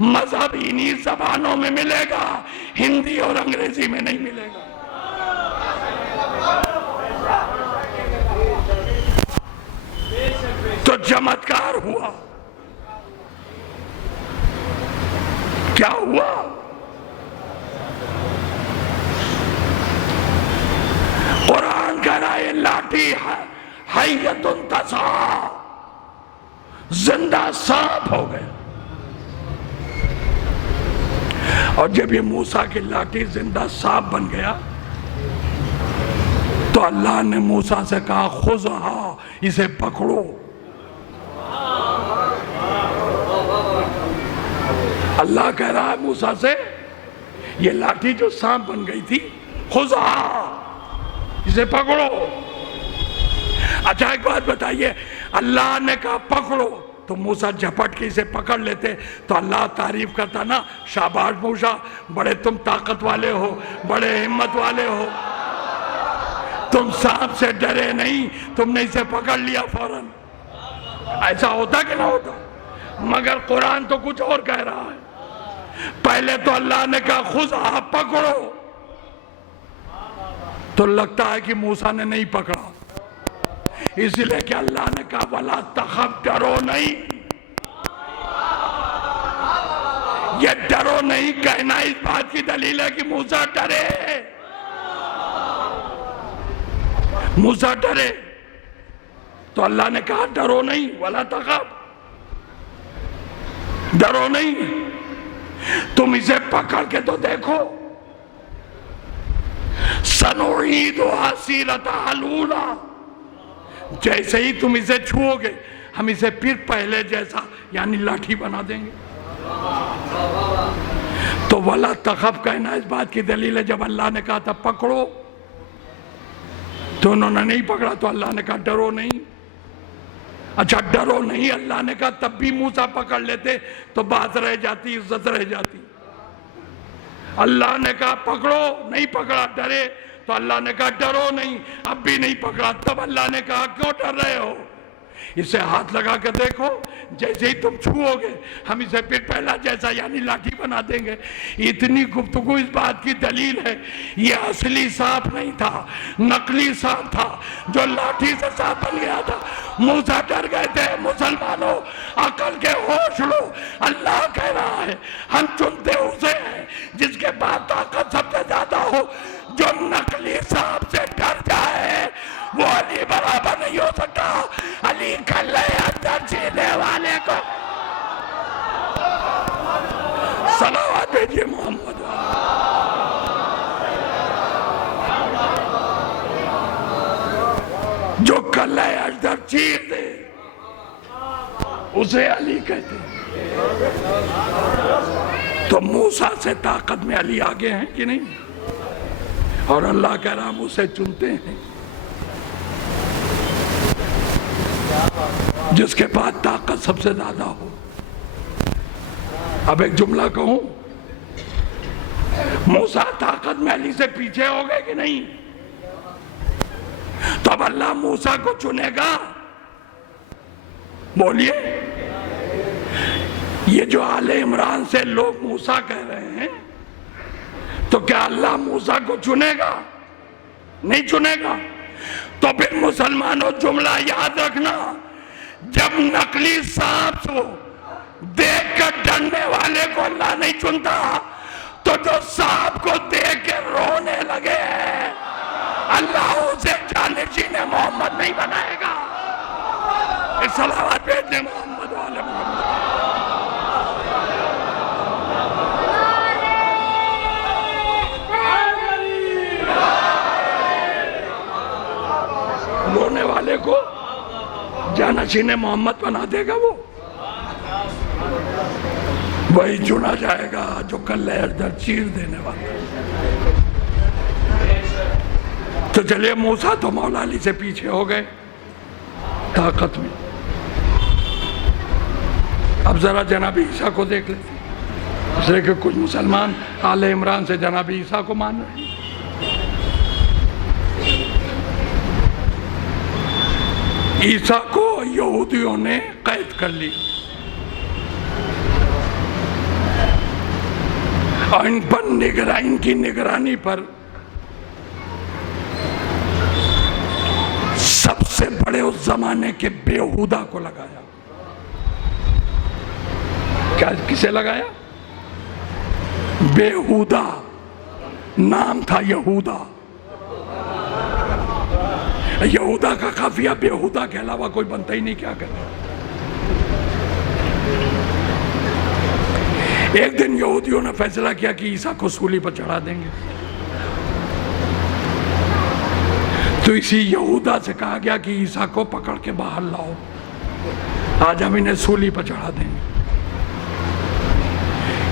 مذہب انہی زبانوں میں ملے گا، ہندی اور انگریزی میں نہیں ملے گا. تو چمتکار ہوا. کیا ہوا؟ قرآن کہہ رہا ہے لاٹھی حیۃ تسعیٰ، زندہ سانپ ہو گیا. اور جب یہ موسیٰ کی لاٹھی زندہ سانپ بن گیا تو اللہ نے موسیٰ سے کہا خذھا، اسے پکڑو. اللہ کہہ رہا ہے موسیٰ سے یہ لاٹھی جو سانپ بن گئی تھی خذھا، اسے پکڑو. اچھا ایک بات بتائیے، اللہ نے کہا پکڑو تو موسیٰ جھپٹ کے اسے پکڑ لیتے تو اللہ تعریف کرتا نا، شاباش موسیٰ، بڑے تم طاقت والے ہو، بڑے ہمت والے ہو، تم سانپ سے ڈرے نہیں، تم نے اسے پکڑ لیا فوراً. ایسا ہوتا کہ نہ ہوتا؟ مگر قرآن تو کچھ اور کہہ رہا ہے. پہلے تو اللہ نے کہا خذھا، پکڑو، تو لگتا ہے کہ موسیٰ نے نہیں پکڑا، اس لیے کہ اللہ نے کہا وَلَا تَخَفْ، ڈرو نہیں۔ یہ ڈرو نہیں کہنا اس بات کی دلیل ہے کہ موسیٰ ڈرے، موسیٰ ڈرے تو اللہ نے کہا ڈرو نہیں، وَلَا تَخَفْ، ڈرو نہیں، تم اسے پکڑ کے تو دیکھو۔ سَنُعِيدُهَا سِيرَتَهَا الْأُولَىٰ، جیسے ہی تم اسے چھوؤ گے ہم اسے پھر پہلے جیسا یعنی لاٹھی بنا دیں گے۔ تو وَلَا تَخَفْ کہنا اس بات کی دلیل ہے، جب اللہ نے کہا تھا پکڑو تو انہوں نے نہیں پکڑا، تو اللہ نے کہا ڈرو نہیں۔ اچھا ڈرو نہیں اللہ نے کہا، تب بھی موسیٰ پکڑ لیتے تو بات رہ جاتی، عزت رہ جاتی۔ اللہ نے کہا پکڑو، نہیں پکڑا، ڈرے، تو اللہ نے کہا ڈرو نہیں، اب بھی نہیں پکڑا، تب اللہ نے کہا کیوں ڈر رہے ہو؟ اسے ہاتھ لگا کے دیکھو، جیسے ہی تم چھوؤ گے ہم اسے پھر پہلا جیسا یعنی لاٹھی بنا دیں گے۔ اتنی گفتگو اس بات کی دلیل ہے یہ اصلی سانپ نہیں تھا، نقلی سانپ تھا جو لاٹھی سے سانپ بن گیا تھا۔ موسیٰ ڈر گئے تھے۔ مسلمانوں عقل کے ہوش لو، اللہ کہہ رہا ہے ہم چنتے اسے ہیں جس کے بعد طاقت سب سے زیادہ ہو، جو نقلی سانپ سے ڈر جائے وہ علی برابر نہیں ہو سکتا۔ علی کلے اندر سینے والے کو صلوات بھیجئے محمد جو کلے اندر چیر دے اسے علی کہتے ہیں۔ تو موسیٰ سے طاقت میں علی آگے ہیں کہ نہیں؟ اور اللہ کہہ رہا ہم اسے چنتے ہیں جس کے بعد طاقت سب سے زیادہ ہو۔ اب ایک جملہ کہوں، موسیٰ طاقت میں علی سے پیچھے ہو گئے کہ نہیں؟ تو اب اللہ موسیٰ کو چنے گا؟ بولیے، یہ جو آل عمران سے لوگ موسیٰ کہہ رہے ہیں تو کیا اللہ موسیٰ کو چنے گا؟ نہیں چنے گا۔ تو پھر مسلمانوں جملہ یاد رکھنا، جب نقلی سانپ کو دیکھ کر ڈرنے والے کو اللہ نہیں چنتا تو جو سانپ کو دیکھ کے رونے لگے اللہ اسے جانشین محمد نہیں بنائے گا۔ صلوات بھیجنے محمد والے محمد۔ رونے والے کو جانشین محمد بنا دے گا، وہی چنا جائے گا جو کلے اندر چیر دینے والا۔ تو چلیے موسیٰ تو مولا علی سے پیچھے ہو گئے طاقت میں۔ اب ذرا جناب عیسیٰ کو دیکھ لیتے ہیں، اس لیے کہ کچھ مسلمان آل عمران سے جناب عیسیٰ کو مان رہے ہیں۔ عیسیٰ کو یہودیوں نے قید کر لی اور ان پر ان کی نگرانی پر سب سے بڑے اس زمانے کے بیہودہ کو لگایا۔ کیا کسے لگایا؟ بیہودہ، نام تھا یہودا۔ یہودا کا قافیہ بیہودہ کے علاوہ کوئی بنتا ہی نہیں، کیا کرے۔ ایک دن یہودیوں نے فیصلہ کیا کہ عیسیٰ کو سولی پر چڑھا دیں گے، تو اسی یہودا سے کہا گیا کہ عیسیٰ کو پکڑ کے باہر لاؤ، آج ہم انہیں سولی پر چڑھا دیں گے۔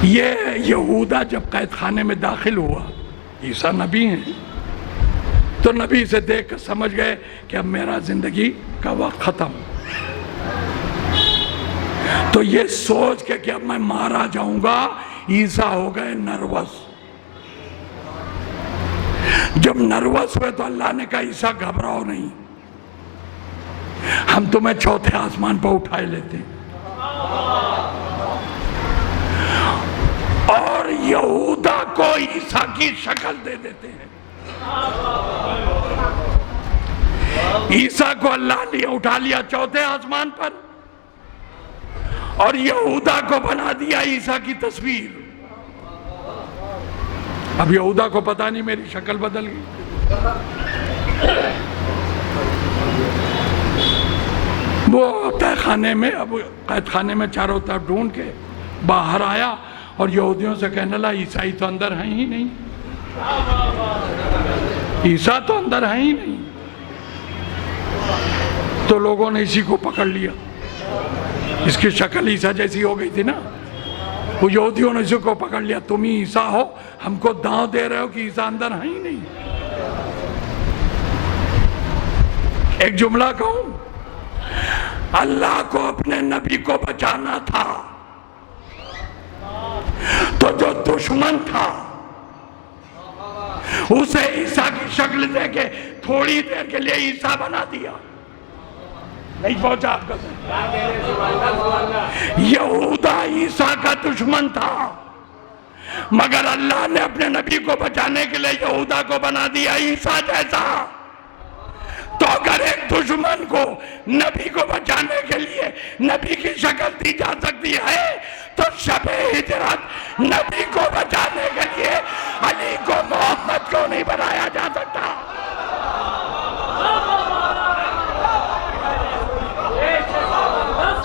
یہ یہودا جب قید خانے میں داخل ہوا، عیسیٰ نبی ہیں تو نبی سے دیکھ کر سمجھ گئے کہ اب میرا زندگی کا وقت ختم، تو یہ سوچ کے کہ اب میں مارا جاؤں گا، عیسیٰ ہو گئے نروس۔ جب نروس ہوئے تو اللہ نے کہا عیسیٰ گھبراؤ نہیں، ہم تمہیں چوتھے آسمان پر اٹھائے لیتے اور یہودا کو عیسیٰ کی شکل دے دیتے ہیں۔ عیسیٰ کو اللہ نے اٹھا لیا چوتھے آسمان پر اور یہودا کو بنا دیا عیسیٰ کی تصویر. اب یہودا کو پتا نہیں میری شکل بدل گئی. وہ تہ خانے میں، اب قید خانے میں چاروں طرف ڈھونڈ کے باہر آیا اور یہودیوں سے کہنے لگا عیسائی تو اندر ہیں ہی نہیں، عیسیٰ تو اندر ہیں ہی نہیں. تو لوگوں نے اسی کو پکڑ لیا، اس کی شکل عیسیٰ جیسی ہو گئی تھی نا. وہ یہودیوں نے اسی کو پکڑ لیا، تم ہی عیسیٰ ہو، ہم کو داؤں دے رہے ہو کہ عیسیٰ اندر ہیں ہی نہیں. ایک جملہ کہوں، اللہ کو اپنے نبی کو بچانا تھا تو جو دشمن تھا اسے عیسیٰ کی شکل دے کے تھوڑی دیر کے لیے عیسیٰ بنا دیا. نہیں پہنچا آپ کا یہودا عیسیٰ کا دشمن تھا، مگر اللہ نے اپنے نبی کو بچانے کے لیے یہودا کو بنا دیا عیسیٰ جیسا. تو اگر ایک دشمن کو نبی کو بچانے کے لیے نبی کی شکل دی جا سکتی ہے تو شب ہجرت نبی کو بچانے کے لیے علی کو محمد کو نہیں بنایا جا سکتا.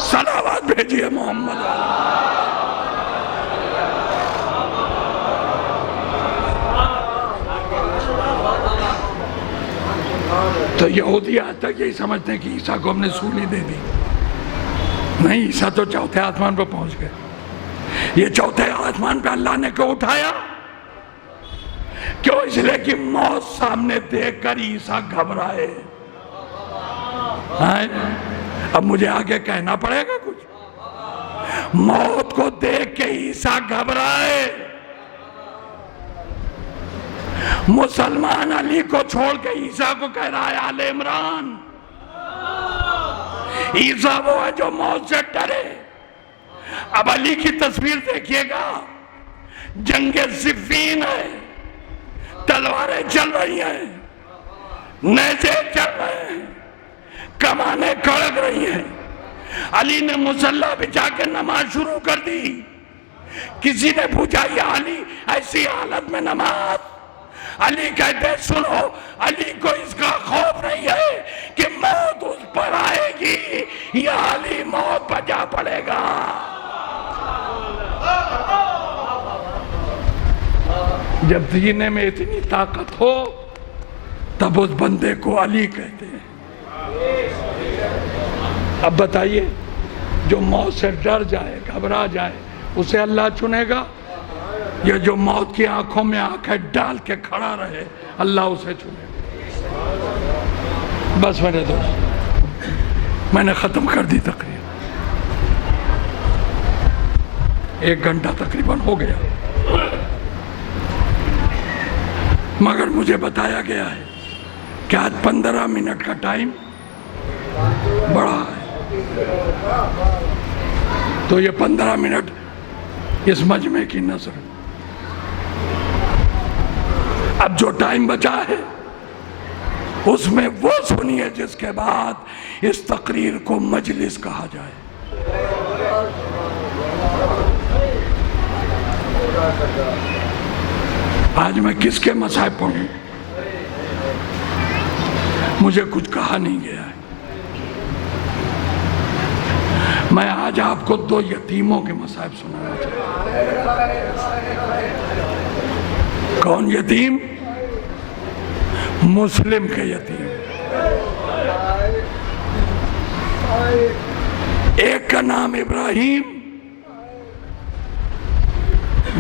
صلوات بھیجیے محمد والا. تو یہودی آج تک یہی سمجھتے ہیں کہ عیسیٰ کو ہم نے سولی دے دی. نہیں، عیسیٰ تو چوتھے آسمان پہ پہنچ گئے. یہ چوتھے آسمان پہ اللہ نے کیوں اٹھایا؟ کیوں؟ اس لیے کہ موت سامنے دیکھ کر عیسیٰ گھبرائے. اب مجھے آگے کہنا پڑے گا کچھ؟ موت کو دیکھ کے عیسیٰ گھبرائے. مسلمان علی کو چھوڑ کے عیسیٰ کو کہہ رہا ہے آل عمران. عیسیٰ وہ ہے جو موت سے ڈرے. اب علی کی تصویر دیکھیے گا، جنگ صفین ہے، تلواریں چل رہی ہیں، نیزے چل رہے ہیں، کمانیں کڑک رہی ہیں. علی نے مصلی بچھا کے نماز شروع کر دی. کسی نے پوچھا یا علی ایسی حالت میں نماز؟ علی کہتے سنو، علی کو اس کا خوف نہیں ہے کہ موت اس پر آئے گی یا علی موت پر جا پڑے گا. جب سینے میں اتنی طاقت ہو تب اس بندے کو علی کہتے ہیں. اب بتائیے، جو موت سے ڈر جائے، گھبرا جائے، اسے اللہ چنے گا؟ یا جو موت کی آنکھوں میں آنکھیں ڈال کے کھڑا رہے، اللہ اسے چنے گا؟ بس میرے دوست، میں نے ختم کر دی تقریر. 1 گھنٹہ تقریباً ہو گیا، مگر مجھے بتایا گیا ہے کہ آج 15 منٹ کا ٹائم بڑا ہے. تو یہ 15 منٹ اس مجمع کی نظر. اب جو ٹائم بچا ہے اس میں وہ سنیے جس کے بعد اس تقریر کو مجلس کہا جائے. آج میں کس کے مصائب پڑھوں؟ مجھے کچھ کہا نہیں گیا ہے. میں آج آپ کو 2 یتیموں کے مصائب سنانا چاہتا ہوں. کون یتیم؟ مسلم کے یتیم. ایک کا نام ابراہیم،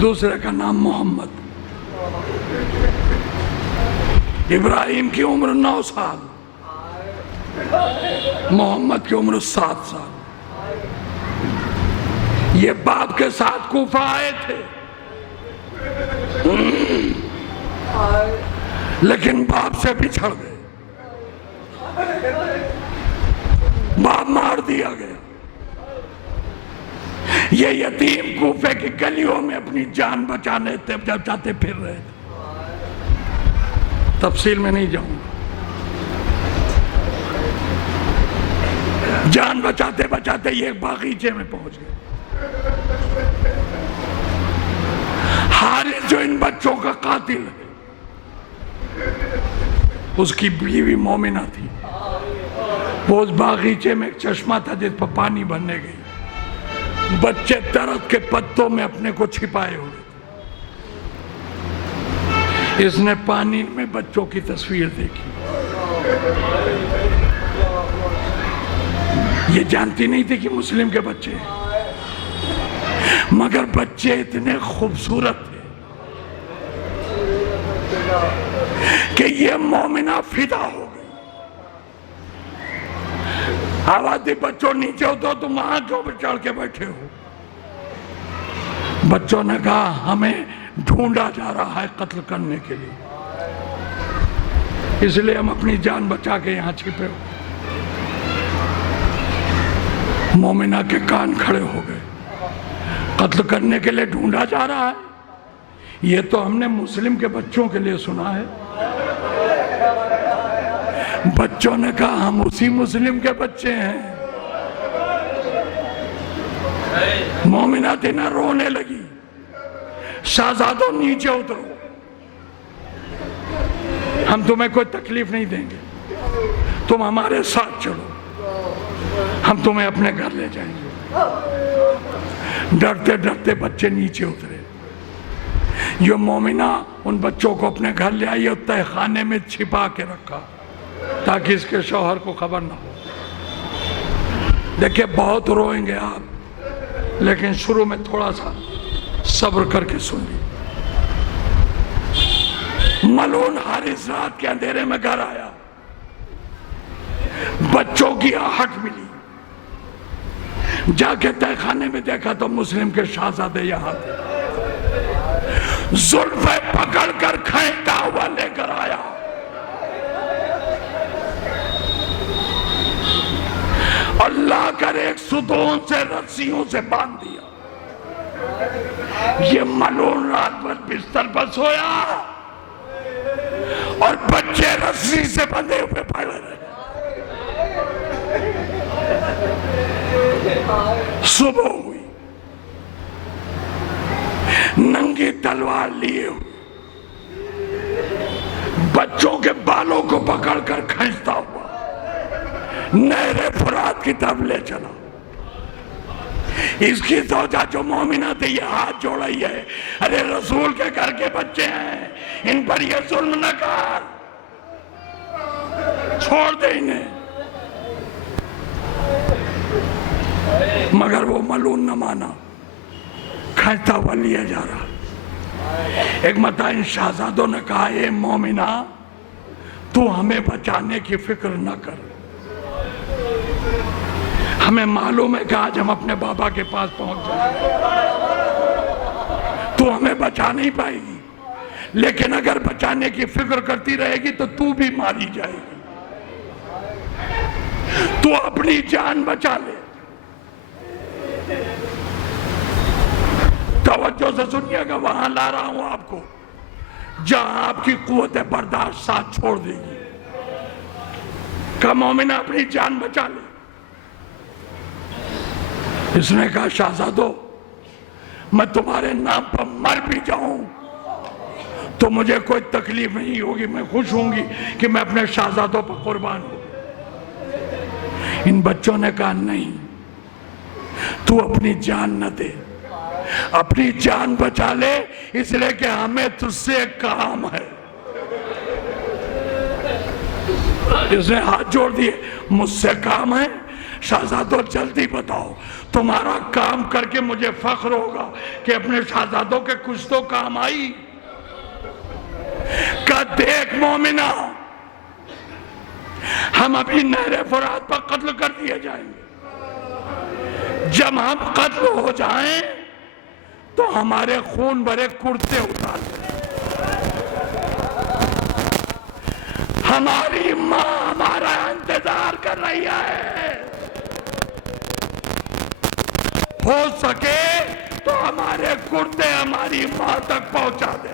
دوسرے کا نام محمد. ابراہیم کی عمر 9 سال، محمد کی عمر 7 سال. یہ باپ کے ساتھ کوفہ آئے تھے، لیکن باپ سے بچھڑ گئے، باپ مار دیا گیا. یہ یتیم کوفے کی گلیوں میں اپنی جان بچانے جاتے پھر رہے تھے. تفصیل میں نہیں جاؤں گا. جان بچاتے بچاتے یہ ایک باغیچے میں پہنچ گئے. حارث جو ان بچوں کا قاتل ہے، اس کی بیوی مومنہ تھی. وہ اس باغیچے میں ایک چشمہ تھا جس پر پانی بھرنے گئی. بچے درخت کے پتوں میں اپنے کو چھپائے ہوئے تھے. اس نے پانی میں بچوں کی تصویر دیکھی. یہ جانتی نہیں تھی کہ مسلم کے بچے ہیں، مگر بچے اتنے خوبصورت تھے کہ یہ مومنہ فدا ہو گئی. آواز دی بچوں نیچے اترو، تم وہاں کیوں چڑھ کے بیٹھے ہو؟ بچوں نے کہا ہمیں ڈھونڈا جا رہا ہے قتل کرنے کے لیے، اس لیے ہم اپنی جان بچا کے یہاں چھپے ہو. مومنہ کے کان کھڑے ہو گئے. قتل کرنے کے لیے ڈھونڈا جا رہا ہے؟ یہ تو ہم نے مسلم کے بچوں کے لیے سنا ہے. بچوں نے کہا ہم اسی مسلم کے بچے ہیں. مومنہ دینا رونے لگی. شہزادوں نیچے اترو، ہم تمہیں کوئی تکلیف نہیں دیں گے، تم ہمارے ساتھ چلو، ہم تمہیں اپنے گھر لے جائیں گے. ڈرتے ڈرتے بچے نیچے اترے. یہ مومنہ ان بچوں کو اپنے گھر لے آئی اور تہہ خانے میں چھپا کے رکھا تاکہ اس کے شوہر کو خبر نہ ہو. دیکھیں بہت روئیں گے آپ، لیکن شروع میں تھوڑا سا صبر کر کے سن لی. ملعون حارث رات کے اندھیرے میں گھر آیا. بچوں کی آہٹ ملی. جا کے تہہ خانے میں دیکھا تو مسلم کے شہزادے یہاں تھے. زلفیں پکڑ کر کھینچتا ہوا لے کر آیا. اللہ کر ایک ستون سے رسیوں سے باندھ دیا. یہ ملعون رات بھر بستر پر سویا اور بچے رسی سے بندھے ہوئے پڑے رہے. صبح ہوئی، ننگی تلوار لیے ہوئے بچوں کے بالوں کو پکڑ کر کھینچتا ہوا نہر فرات کی طرف لے چلا. اس کی زوجہ جو مومنہ تھی یہ ہاتھ جوڑی ہے، ارے رسول کے گھر کے بچے ہیں، ان پر یہ ظلم نہ کر، چھوڑ دے انہیں. مگر وہ ملعون نہ مانا، کھینچتا ہوا لیا جا رہا. ایک مرتبہ ان شہزادوں نے کہا اے مومنہ تو ہمیں بچانے کی فکر نہ کر، ہمیں معلوم ہے کہ آج ہم اپنے بابا کے پاس پہنچ جائیں گے، تو ہمیں بچا نہیں پائے گی، لیکن اگر بچانے کی فکر کرتی رہے گی تو بھی ماری جائے گی. تو اپنی جان بچا لے. توجہ سے سنیے گا، وہاں لا رہا ہوں آپ کو جہاں آپ کی قوت برداشت ساتھ چھوڑ دے گی. کہ مومنہ اپنی جان بچا لے. اس نے کہا شہزادو میں تمہارے نام پر مر بھی جاؤں تو مجھے کوئی تکلیف نہیں ہوگی، میں خوش ہوں گی کہ میں اپنے شہزادوں پر قربان ہوں. ان بچوں نے کہا نہیں، تو اپنی جان نہ دے، اپنی جان بچا لے، اس لیے کہ ہمیں تجھ سے ایک کام ہے. اس نے ہاتھ جوڑ دیے، مجھ سے کام ہے؟ شہزادوں جلدی بتاؤ، تمہارا کام کر کے مجھے فخر ہوگا کہ اپنے شہزادوں کے کچھ تو کام آئی. کہ دیکھ مومنہ، ہم ابھی نہر فرات پر قتل کر دیے جائیں گے. جب ہم قتل ہو جائیں تو ہمارے خون بھرے کرتے اتار دیں. ہماری ماں ہمارا انتظار کر رہی ہے، ہو سکے تو ہمارے کرتے ہماری ماں تک پہنچا دیں.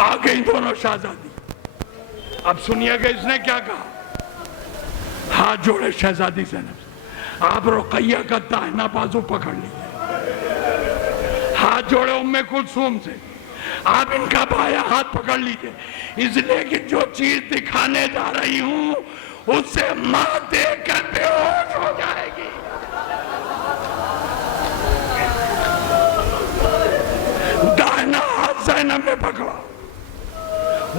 آ گئی دونوں شہزادی. اب سنیے گا اس نے کیا کہا. ہاتھ جوڑے شہزادی زینب سے, آپ رقیہ کا داہنا بازو پکڑ لیجئے. ہاتھ جوڑے ام کلثوم سے, آپ ان کا بایاں ہاتھ پکڑ لیجئے, اس لیے کہ جو چیز دکھانے جا رہی ہوں اس سے ماں دیکھ کر بے ہوش ہو جائے گی. داہنا ہاتھ زینب نے پکڑا,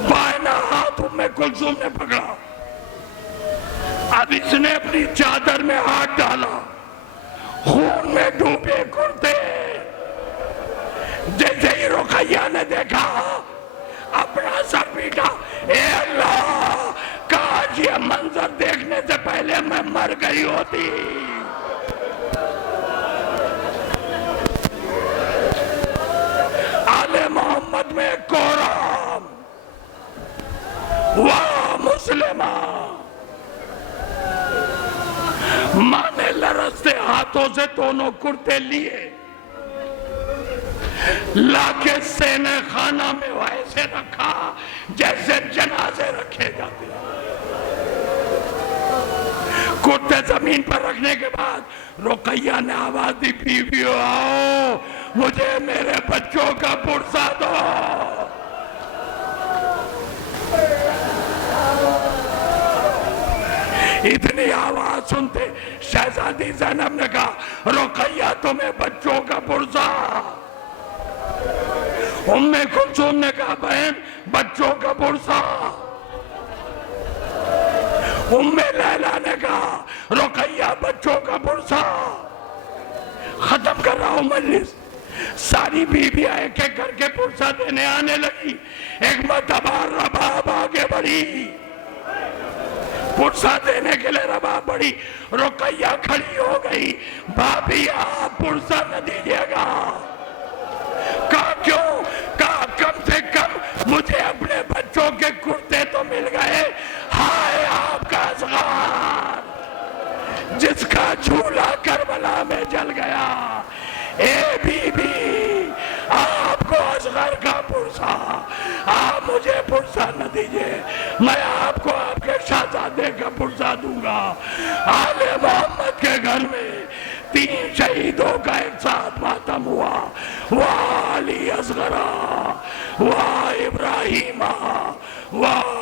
بائنا ہاتھ ام کلثوم نے پکڑا. اب اس نے اپنی چادر میں ہاتھ ڈالا, خون میں ڈوبے کرتے. جیسے ہی رقیہ نے دیکھا اپنا سر پیٹا, اے اللہ کاش یہ منظر دیکھنے سے پہلے میں مر گئی ہوتی. آل محمد میں کورام, واہ مسلمہ. ماں نے لرزتے ہاتھوں سے دونوں کرتے لیے, لا کے سینے خانہ میں ویسے رکھا جیسے جنازے رکھے جاتے. کرتے زمین پر رکھنے کے بعد رقیہ نے آواز دی, بیویو آؤ مجھے میرے بچوں کا پرسہ دو. اتنی آواز سنتے شہزادی زینب نے کہا, رقیہ تمہیں بچوں کا پرسہ. ام کلثوم نے کہا, بہن بچوں کا پرسہ. ام لیلہ نے کہا, رقیہ بچوں کا پرسہ. ختم کر رہا ہوں مجلس. ساری بیویاں ایک ایک کر کے پرسہ دینے آنے لگی. ایک مرتبہ رباب آگے بڑھی, پرسہ دینے کے لئے رباب بڑھی. رقیہ کھڑی ہو گئی, بھابی آپ پرسہ نہ دیجئے گا. کہا کیوں؟ کہا کم سے کم مجھے اپنے بچوں کے کرتے تو مل گئے. ہائے آپ کا اصغر جس کا جھولا کربلا میں جل گیا. اے بی بی آپ کو اصغر کا پرسہ, آپ مجھے پرسہ نہ دیجئے, میں آپ کو آپ کے شہزادے کا پرسہ دوں گا. آل محمد کے گھر میں 3 شہیدوں کا ایک ساتھ ماتم ہوا. واہ علی اصغرہ, واہ ابراہیمہ, واہ